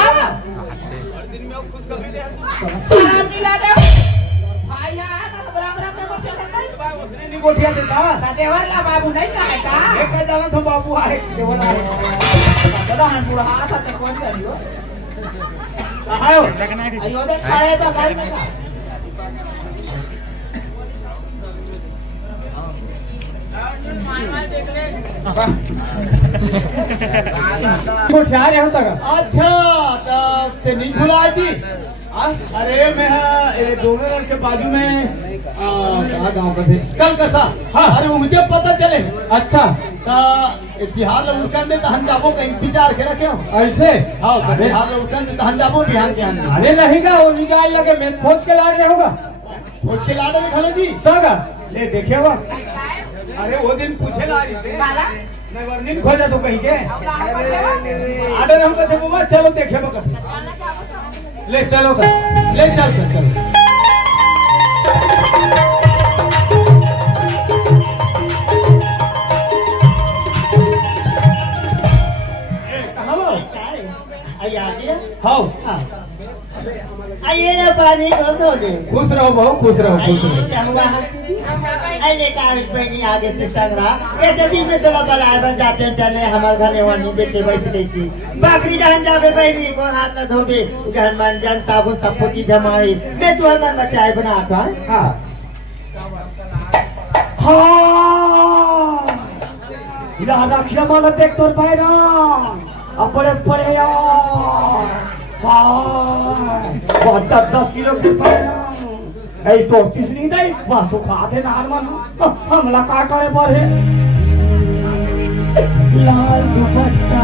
शर्म नहीं लगे भाई आया तो रंग रंग के बोल चलता नहीं गोठिया देता ना देवर ला बाबू नहीं कहे का एक है जाना तो बाबू आए देवर आए दादा हन बुढ़ा हाथ से कौन करियो कहाँ हो अयो दे खड़े बगल में का कुछ आ रहे हो तक अच्छा तो ते नहीं भुला थी अरे मैं ये दोनों के बाजू में कहाँ गाँव का थे कल कसा हाँ अरे वो मुझे पता चले अच्छा तो बिहार उड़कन में तहन जाबो का इंतजार के रखे हो ऐसे हाँ तो बिहार उड़कन में तहन जाबो बिहार के अंदर अरे नहीं का वो निकाल लगे मैं खोज के ला रहे होगा खोज के लाडो लिखलो जी तगा ले देखे हुआ अरे वो दिन पूछे ला रही से बाला मैं वर्णिन खोजा तो कहीं के आडर हम कहते बुआ चलो देखे बकर ले चलो कर ले चल कर चलो कहाँ हो आई आ गया हाँ आइए ना पानी को दो दे खुश रहो बहु खुश रहो खुश रहो क्या हुआ आइए कागज पे नहीं आगे से संग रहा ये जब में तो बलाए बन जाते हैं चले हमारे घर में नहीं देते बैठ गई थी बाकरी जहां जावे बैठी को हाथ न धोबे घर मान जान साबुन सब कुछ चीज हमारी मैं तो मन बचाए बनाता है हाँ हाँ याद रखिए माला देख तोर बैरान अपने पड़े यार बहुत 10 किलो के बैरान ऐ तो तीसरी नहीं बस खाते नार मन हमला का करे बढ़े लाल दुपट्टा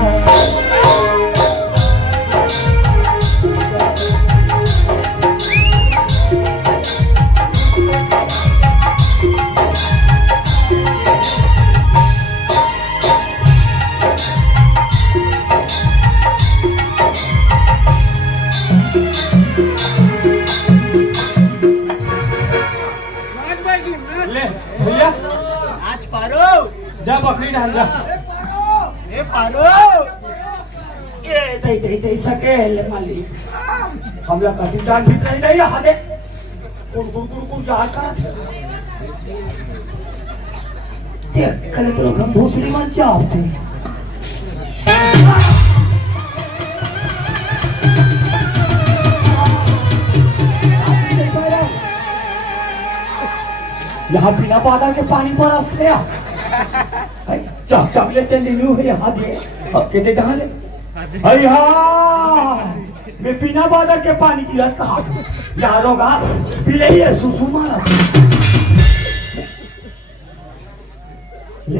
जा बकरी डाल जा। ए पारो ये दे सकेल मालिक हमला कति जान भीतर नहीं हादे कुड़ जान का देख कल तो हम भूसड़ी मन चाहते यहाँ बिना बाधा के पानी बरस गया चाप ले चल न्यू है यहाँ दे अब के दे कहाँ ले अरे हाँ मैं बिना बाधा के पानी की कहा यहाँ रोगा पीले ही है सुसु मारा ले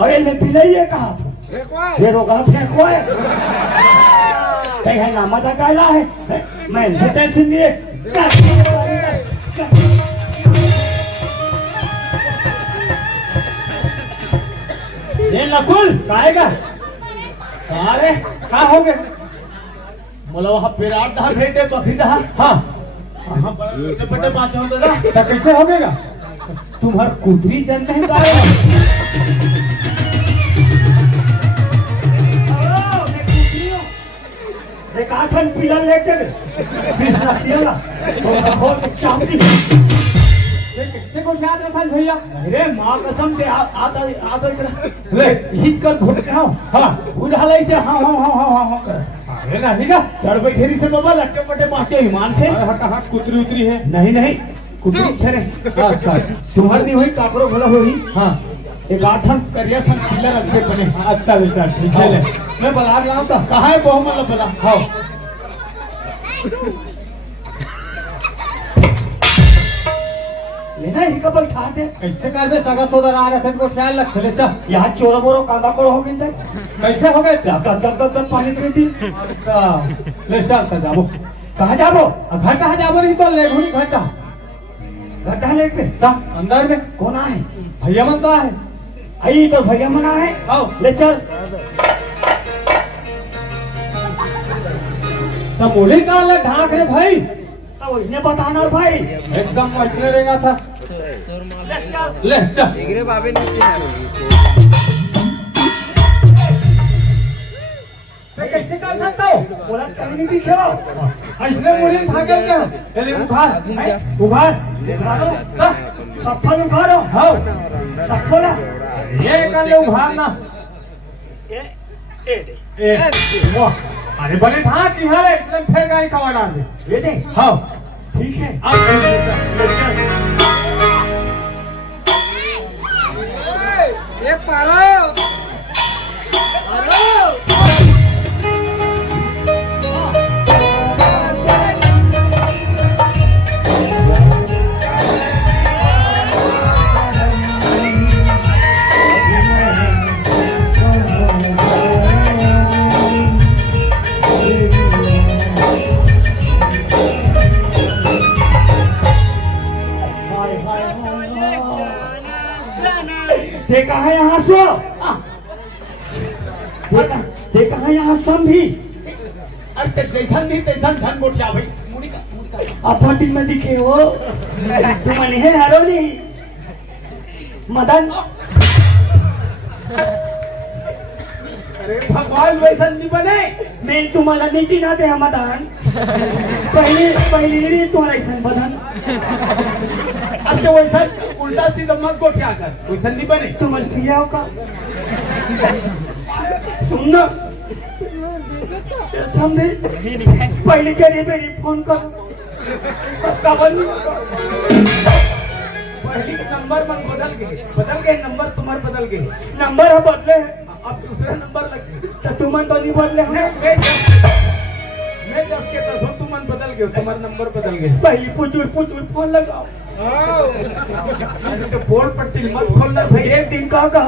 अरे मैं पीले ही है कहा ये रोगा फेंको है कहीं है नामा था काला है मैं इनसे टेंशन लिए ये नकुल काहेगा अरे का हो गए बोला वहाँ विराट दहा भेटे बकरी दहा हाँ हाँ बड़े बड़े पाँच होते ना तो कैसे हो गएगा? तुम्हार कुतरी जन नहीं पाए एक आठन पीला लेके बीस रख दिया तो खोल के चांदी कैसे को याद रखा भैया? अरे माँ कसम से आता इधर ले हिट कर घुट के हाँ उधर से हाँ हाँ हाँ हाँ हाँ हाँ कर अरे नहीं का चढ़ बैठेरी से बाबा लट्टे पट्टे बाँचे ईमान से कहाँ कुतरी उतरी है? नहीं नहीं कुतरी छरे अच्छा तुम्हार नहीं हुई कापरो भला हुई हाँ एक आठन करिया सन पीला रखते बने अच्छा बेटा ठीक है ले। मैं बला लाऊं तो कहा है बहु मतलब बला हाँ लेना ही का बैठा दे कैसे कर बे सगा सोदर आ रहे थे को ख्याल रख ले चल यहाँ चोरा बोरो कांदा कोड़ हो गए कैसे हो गए? गद पानी दे दी अच्छा ले चल जाबो कहाँ जाबो घर कहाँ जाबो नहीं तो ले घुनी घंटा गड्ढा लेके अंदर में कौन है भैया मन तो है आई तो भैया मना है आओ ले चल तो मुड़ी का ले ढाक रे भाई तो इन्हें बताना भाई एकदम मचले रहेगा था ले चल ले चल कैसे कर सकता हो? बोला कहीं नहीं दिखो इसने मुड़ी भागे क्या? चलिए उभार उभार सफल उखाड़ो हाँ सफल ये कर ले उभार ना ए दे वाह अरे बड़े ढाक की हाल है इसलिए फिर गाड़ी कवा डाल दे ये दे हाँ ठीक है अब ले चल ये पारो देखा है यहाँ सो देखा है यहाँ समझी अरे जैसन नहीं तैसन धन मोटिया भाई मुड़ी का अपॉटी में दिखे हो तुम है हरो नहीं मदन अरे भगवान वैसन नहीं बने मैं तुम्हाला नीति ना दे मदन पहले तुम्हारा ऐसा बदन अच्छा वैसन उल्टा सीधा मत गोठिया कर वैसन नहीं बने तुम पिया हो का सुनना समझे पहले करिए मेरी फोन कर पहले के नंबर मन बदल गए नंबर तुम्हारे बदल गए नंबर है बदले अब दूसरा नंबर लगे तो तुम तो नहीं बदले हो मैं 10 के 10 हूँ तुम बदल गए तुम्हारा नंबर बदल गए पहले पुचुर फोन लगाओ अरे तो बोर्ड पट्टी मत खोलना भाई एक दिन कहा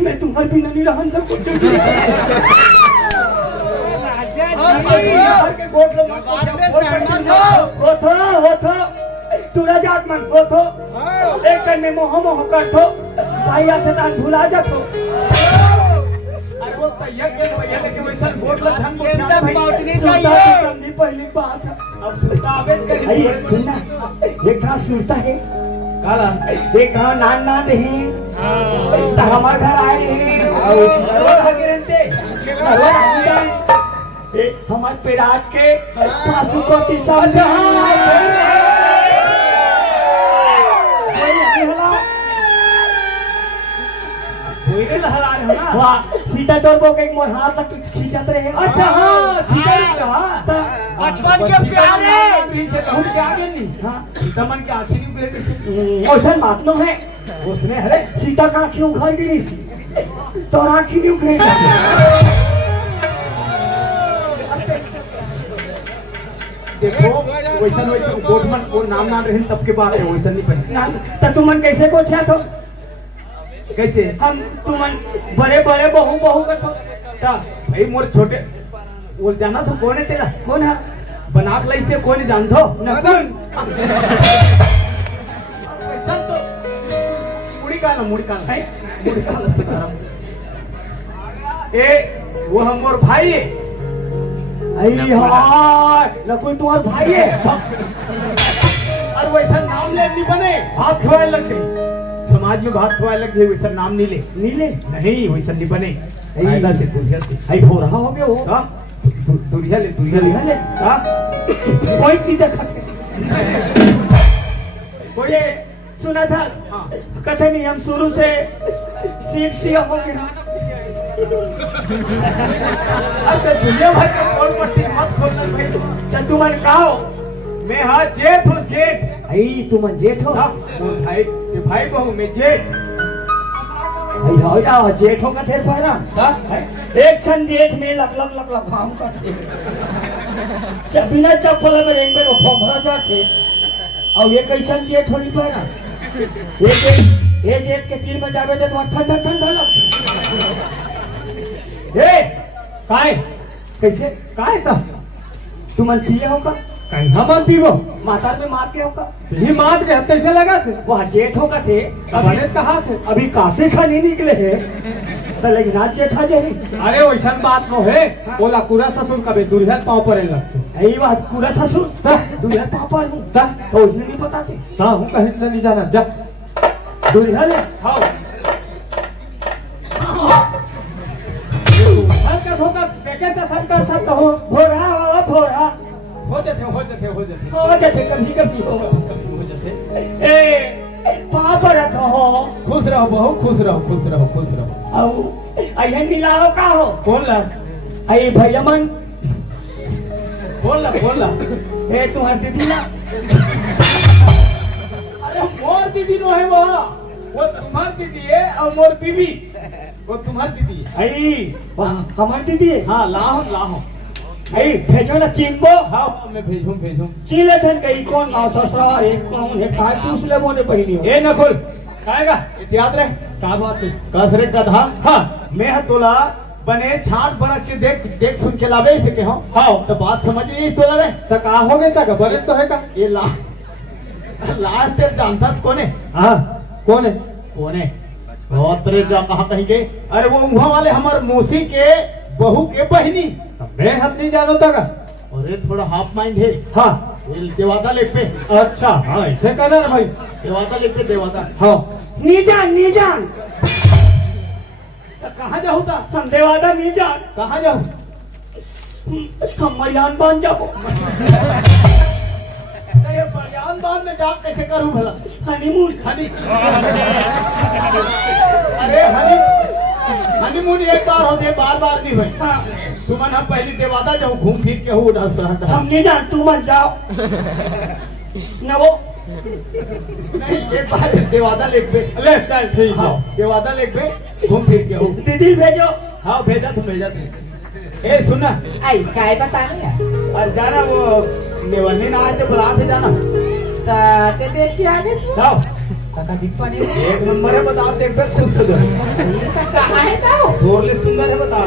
मैं तुम्हारे बिना नहीं रह सकता के गोट लो मत हो थो तुरा जात मन हो थो एक कर में मोह कर थो भाई आते तान भुला जा थो अरे वो तैयार के भैया लेके वैसा गोट लो धन को समझी पहली बात है अब सुनता आवेद अरे कहीं सुनना एक था सुनता है काला देखा नान ना दे तो हमार घर आए हैं हमार पेराट के पासु को अच्छा, कोई लहरा रहे हो ना। वाह सीता तोर को एक मोर हाथ तक खींचत रहे। अच्छा हाँ सीता बचपन के प्यारे से कहूँ क्या गेली हाँ सीता मन के आँखें नहीं उगले ओसन बात नो है उसने हरे सीता का आँखें उघड़ गिरी तो आँखें नहीं उघड़े देखो वैसा वैसा गोटमन और नाम रहे तब के बात है वैसा नहीं बने तो तुमन कैसे को छा तो कैसे हम तुमन बड़े बड़े बहू का तो भाई मोर छोटे वो जाना था कौन है तेरा कौन है बनाक लाई से कौन जानतो नकुल ऐसा तो मुड़ी का है ए वो हम मोर भाई है नकुल तुम्हारा भाई है और वैसा नाम ले नहीं बने भात खवाए लग गई समाज में भात खवाए लग गई वैसा नाम नहीं ले नीले नहीं वैसा नहीं बने कायदा से दुरिया से आई हो रहा हो गया वो हाँ दुरिया ले हाँ कोई की जगह कोई सुना था हाँ कथे नहीं हम शुरू से सीख सिया हो गया अच्छा दुनिया भर के कौन पट्टी मत खोलना भाई तो तुमन कहो मैं हाँ जेठ हूँ जेठ आई तुमन जेठ हो हाँ मोर भाई ये भाई बहू मैं जेठ आई हो जा जेठ हो कथे पहरा हाँ एक क्षण जेठ में लग भाम करते बिना चप्पल में रेंगे को भोमरा जाते और ये कैसन जेठ होली पहरा ये जेठ के तीर में जावे तो ठंडा लगता ए काय कैसे काय था तुमन पिए हो का कहीं हम पीबो माता में मार के हो का ही मात के कैसे लगा थे वह जेठ हो का थे अभी कहा थे अभी काफी खानी निकले है तो लेकिन आज जेठा जे अरे वैसा बात नो है बोला पूरा ससुर कभी दुल्हन पाँव पर लगते यही बात पूरा ससुर दुल्हन पापा हूँ तो उसने नहीं पता थे हाँ हूँ कहीं से नहीं जाना जा दुल्हन हाँ हल्का धोखा पैकेट का संकर सब हो भोरा हो जाते कभी होगा ए पापा रखा हो खुश रहो बहू खुश रहो आओ अयन मिलाओ का हो कौन ला आई भैया मन कौन ला ए तुम्हारी दीदी ना अरे मोर दीदी नो है वो तुम्हारी दीदी है और मोर बीबी वो तुम्हारी दीदी है आई हमारी दीदी है हाँ लाहो आई भेजो ना चिंबो हाँ मैं भेजूं चिले थन गई कौन ना ससुर एक कौन है काय पूछ ले मोने बहिनी हो ए नकुल खाएगा याद रहे का बात है कसरे गधा हाँ मैं तोला बने छाट बना के देख सुन के लावे से के हाँ तो बात समझ नहीं तोला रे तो का हो गए तक बने तो है का ये लाश तेरे जानता कौन है हाँ कौन है बहुत तेरे जा कहाँ कहीं के अरे वो वहाँ वाले हमारे मौसी के बहू के बहनी मैं हद नहीं जानो तक अरे थोड़ा हाफ माइंड है हाँ देवादा लेख पे अच्छा हाँ ऐसे कहना ना भाई देवादा लेख पे देवादा हाँ नीजान कहाँ जाऊँ था हम देवादा नीजान कहाँ जाऊँ हम मरियान बांध जाओ बयान बांध में जा कैसे करूँ भला हनीमून अरे हनीमून एक बार होते बार नहीं भाई तुमन हम पहले देवादा जाऊँ घूम फिर के हो हम नहीं जान तू मत जाओ न वो नहीं एक बार देवादा लेख पे ले चल ठीक है देवादा लेख पे घूम फिर के हो दीदी भेजो हाँ भेजा थे ए सुनना आई काय बताने और जाना वो नेवरनी ना आए थे बुला थे जाना ते देख के आने से जाओ काका दिखने एक नंबर है बता देख पे खुद से ये तो कहाँ है तो जोरले सुंदर है बता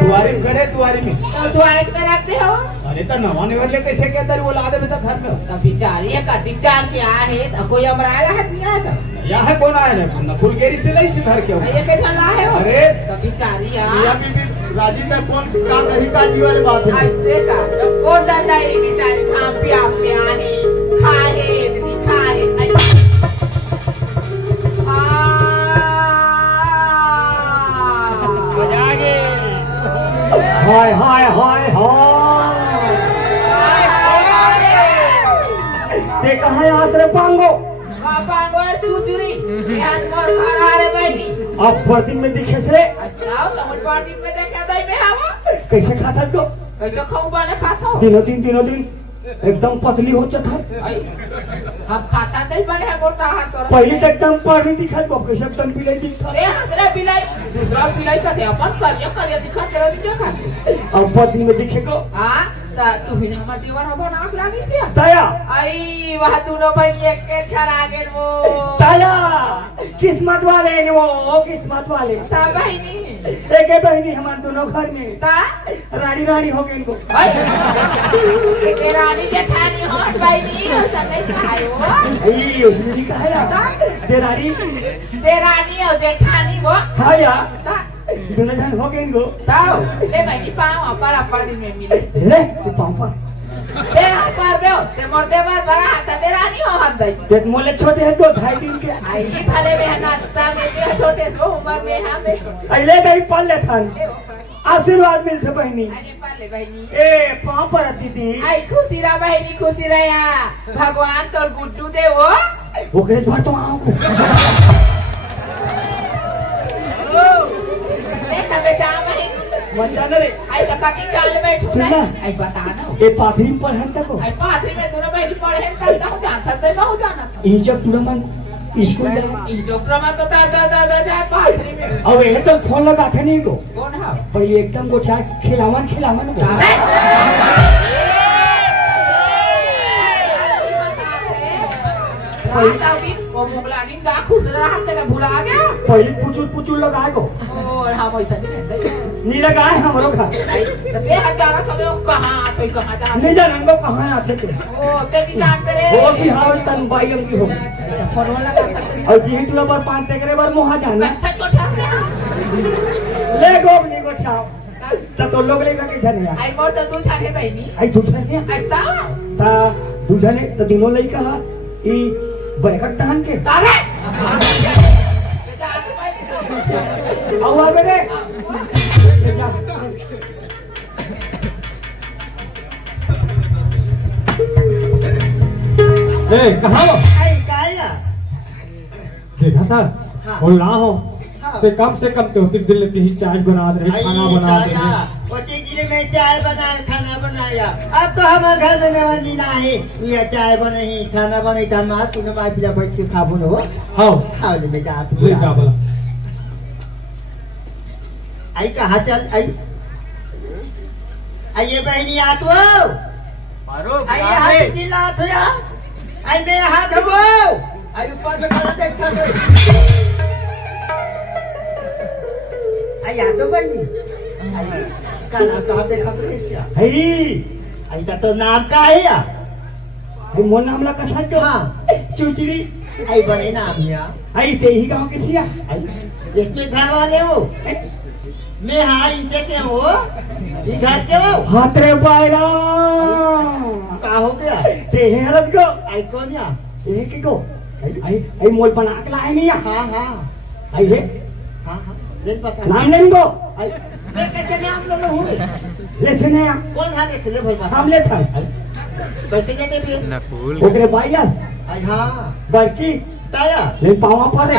तुम्हारी गड़े तुम्हारी में द्वारे में रखते हो अरे तो नवा नेवरले कैसे के अंदर वो ला दे बेटा घर में तो बिचारी है कति जान क्या है तो कोई अमराया है नहीं आया यहाँ है कौन आया है नकुल गेरी से लाई से घर के तो ये कैसा ला है वो अरे तो बिचारी मियां यार बीबी राजी में कौन काम नहीं काजी वाली बात है ऐसे का कौन जानता है ये बिचारी खाम प्यास में आए खाए इतनी खाए ते कहाँ आश्रय पांगो पांगोर चुचुरी हाथ मोर घर हारे बहनी अब बर्तन में दिखे से आओ तुम पार्टी में देखा दई में आवा कैसे खाता तो कैसे खाऊं बने खाता दिनों दिन एकदम पतली हो जाता है हम खाता दई बने है मोटा हाथ तोरा पहले तो एकदम पानी दिखा को कैसे एकदम बिलाई दिखा रे हसरा बिलाई दूसरा बिलाई का दे अपन करिया दिखा तेरा दिखा अब बर्तन में दिखेगा हां तू भी हमार दीवार हो नाक लागी से ताया आई वह दोनों बहनी एक के घर आ गए वो ताया किस्मत वाले ने वो किस्मत वाले ता बहनी एक ही बहनी हमारे दोनों घर में ता रानी हो गई इनको ये रानी जेठानी हो बहनी सब नहीं खायो ये उसने भी कहा यार ते रानी और जेठानी वो हाँ या ता दोनों जन हो गए इनको ताओ ले बहनी पाओ पर दिन में मिले ले तू पापा ते पर बेओ ते मोरते बाद बड़ा हाथ दे रानी हो हाथ दई ते मोले छोटे है तो 2.5 दिन के आई भले में नाता में भी छोटे से उम्र में हम अले गई पल ले थान आशीर्वाद मिल से बहनी अरे पर ले बहनी ए पाँव पर दीदी आई खुशी रहा बहनी खुशी रहा भगवान तोर गुड्डू दे वो ओकरे द्वार तो आओ देखा बेटा बहनी मन जाने रे आई तो कटी काल बैठू सुनना। नहीं आई बता ना ए पाथरी पर है तको आई पाथरी में दोनों बहनी पढ़े हैं करता हूँ जान सकते मैं हो जाना ई जब तुरा मन स्कूल जाए ई जो क्रमा तो दर जाए पाथरी में अब ये तो फोन लगा थे नहीं को कौन है पर ये एकदम गोठा खिलावन को वो मुगलानी गा खुश रहा तेरा भुला गया पहले पुचुल लगाए को और हम ऐसा नहीं रहते नहीं लगाए हमरो खा ते हजारा सब कहां तो कहां जा नहीं जानन को कहां आते थे ओ ते की जान पे रे हो भी हाल तन बाई की हो फरवा लगा और जी तुला पर 5 तेरे बार मोहा जाना कच्चा को छाते ले गोबनी को छाओ तो लोग लेकर के जाने आई मोर तो तू छाने बहनी आई दूसरा से आई ता दूसरे तो दोनों लई कहा ई बैकट टहन के तारे आवा बेटे ए कहाँ हो आई काया देखा था हाँ। बोल रहा हो हाँ। ते कम से कम तो दिल लेती ही चाय बना दे आई खाना बना दे काया ओती जिले में चाय बनाया खाना बनाया अब तो हमारे घर में मेहमान नहीं ये चाय बनी खाना बनी था माँ तूने माँ पिला बैठ के खाबो न हो हाँ खाओ ले बेटा आप ले जा बोला आई कहाँ चल आई आई ये बहनी आ तो आई हाथ चिल्ला तो यार आई मैं हाथ वो आई ऊपर से खड़ा देख सकते आई आ तो बहनी आई काला कहाँ देखा तो क्या आई तो नाम का है या आई मोन नाम ला कसा को हाँ चुचरी आई बने नाम या आई ते ही गांव के सिया आई इसमें घर वाले हो मैं हाँ इनसे के हो ये घर के हो हाथ रे बायरा का हो गया ते हेरत को आई कौन या ये के को आई मोल बना के लाए नहीं हाँ हाँ आई ले हाँ हाँ ले बता नाम लेन को आई मैं कैसे नाम ले लो ले थे नया कौन हाथ ले भाई बात हम ले था कैसे लेते भी ओकरे बायस आई हाँ बड़की ताया ले पावा पर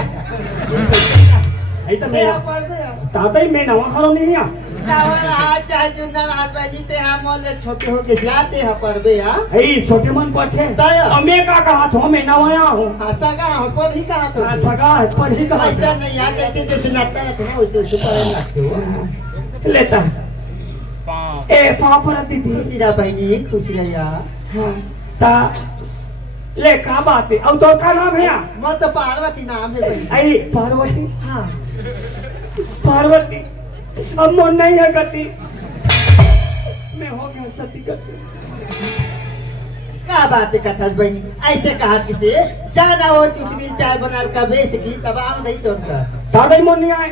आई तो तेरा मेरा पर गया ताताई में नवा खरो नहीं है तावर हाथ चाहे चुंदर हाथ बाजी ते हम मोले छोटे हो के जाते हैं पर बे या आई छोटे मन पर थे ताया। अमे का कहा तो मैं नवाया हूँ हासा का हो पर ही कहा तो सगा है पर ही कहा ऐसा नहीं यार जैसे जैसे नाचता रहता है वैसे वैसे पर लगते हो लेता ए पाँव पर आती थी खुशी रहा बहनी खुशी रहा यार हाँ ता ले का बात है अब तो का नाम है मैं तो पार्वती नाम है बहनी आई पार्वती हाँ पार्वती अब मन नहीं है गति मैं हो गया सती गति क्या बात है कथा बहनी ऐसे कहा किसे जाना हो चुचली चाय बना का बेच की तब आओ नहीं चोटता दादा मन नहीं आए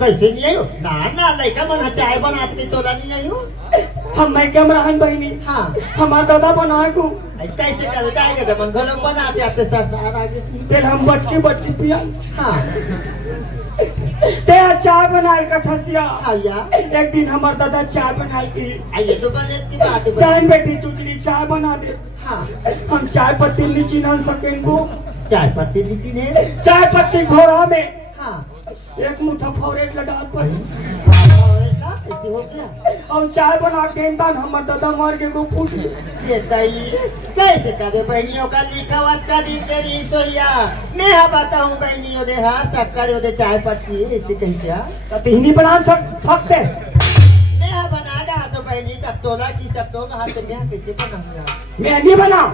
कैसे नहीं आई हो ना ना लड़का मन चाय बना के तोला नहीं आई हो हम मैं क्या रहन बहनी हाँ हमारा दादा बनाए को कैसे कर जाएगा जब मन घरों बनाते आते सास आगे फिर हम बटकी पिया हाँ ते चाय बनाए का थसिया आया एक दिन हमार दादा चाय बनाई थी आइए तो बने की बात है चाय बेटी चुचरी चाय बना दे हाँ हम चाय पत्ती नहीं चिन्ह सकें को चाय पत्ती लीची ने चाय पत्ती घोड़ा में हाँ एक मुठ्ठा फोरे लड़ा पर ऐसे हो गया और चाय बना के इंसान हमार दादा मार के को पूछ ये तई कैसे करे बहनियों का लिखा हुआ का दिन से नहीं सोया मैं हाँ बताऊं बहनियों दे हाँ शक्कर दे चाय पत्ती ऐसे कहीं क्या कतही बना सकते मैं हाँ बना रहा तो बहनी तब तोला की तब तोला हाथ में यहाँ कैसे बनाऊंगा मैं नहीं बना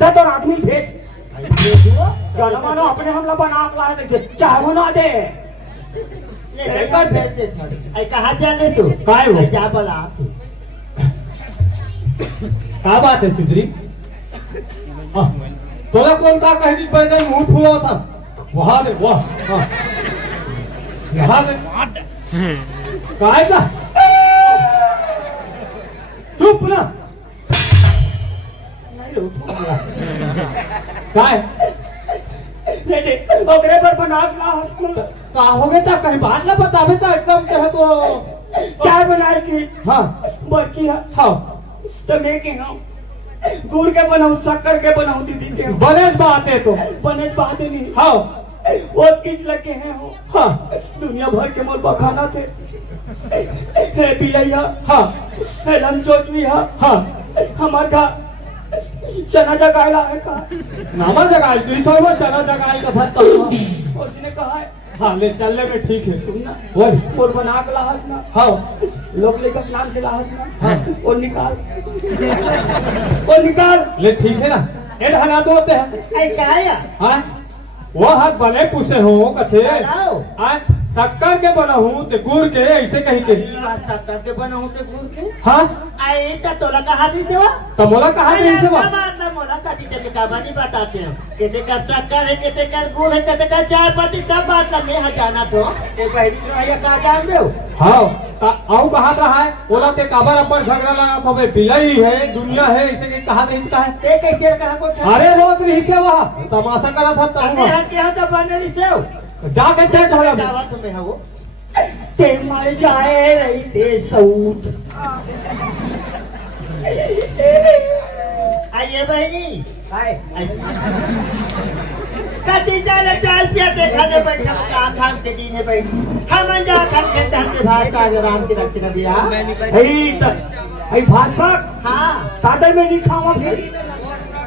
दस और आदमी भेज गाना मानो अपने हमला बना के लाए थे चाय बना दे आई कहा जाने तू काय हो? जा बोला क्या बात है चुचरी तोला कौन का कह दी पहले मुंह फूला था वहां दे वाह वहां दे काय का चुप ना काय ये ओकरे पर बना ला का हो गया था कहीं बात ना बतावे था एकदम कहे तो चाय बनाई थी हाँ बड़की है हाँ तो मैं के हूँ गुड़ के बनाऊं शक्कर के बनाऊं दीदी के बनेज बात है तो बनेज बात है नहीं हाँ वो किस लगे हैं हो हाँ दुनिया भर के मोर बखाना थे है बिलैया हाँ है लमचोचवी हाँ हमार का चना जगाएला है का नामा जगाए दूसरा वो चना जगाए का था तो उसने कहा है हाँ ले चलने में ठीक है सुनना और बना के लाहस ना हाँ लोग लेकर नाम से लाहस ना हाँ और निकाल ले ठीक है ना ये ढना दो होते हैं आई कहा या हाँ वो हाथ बने पूछे हो कथे बनाओ हाँ शक्कर के बना हूँ तो गुड़ के ऐसे कहीं के शक्कर के बना हूँ तो गुड़ के हाँ आई का तोला कहा दी सेवा तो मोला कहा नहीं से बात बात ना मोला का दी के काबा नहीं बताते हैं कहते का शक्कर है कहते का गुड़ है कहते का चाय पत्ती सब बात का मैं जाना तो एक बहरी तो आया का जान दो हाँ आओ कहा रहा है बोला ते काबर अपन झगड़ा लगा था भाई बिलाई है दुनिया है ऐसे के कहा नहीं का है ते कैसे कहा को अरे रोज नहीं से वहाँ तमाशा करा था तब मैं हाथ के हाथ बंदरी से जाके ते झगड़ा में दावा तुम्हें है वो ते मर जाए रही ते सऊत आइए बहनी कति चाल चाल पियाते खाने बैठा काम धाम के दीने बैठ हम जा कर के तहते भाषा राम के रखते बिया आई भाषा हाँ तादे में नहीं खावा फिर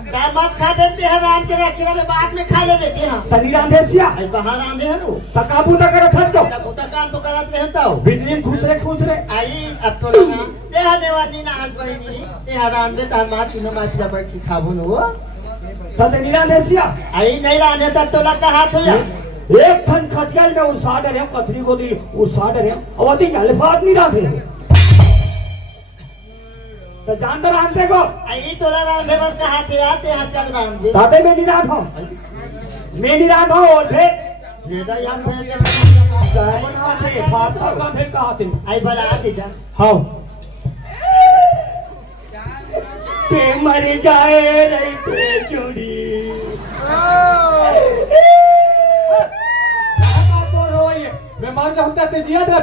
काय मत खा देते हैं राम के रखते में बाद में खा ले लेते हैं तनी रांधेसिया आई कहां रांधे हैं नु तकाबू न करे थक दो तब उता काम तो करते हैं तो बिजली खुश रहे आई अब तो ना देहा देवानी ना आज बहनी देहा रांधे तार मां तीनों मां की बैठ के खाबो नु तनी रांधेसिया आई नहीं रांधे तब तो लगा हाथ हो जा एक थन खटियाल में उसा डरे कथरी को दी उसा डरे और दी अल्फाज नहीं रांधे तो जानते रांधे को आई तोला रांधे बस कहा थे आते हैं चल रांधे दादे में नहीं रांधा और फिर जेदा याम भेज के आई बला आते जा हाँ पे मर जाए रही पे चोरी मैं मर जाऊँ तो जिया दे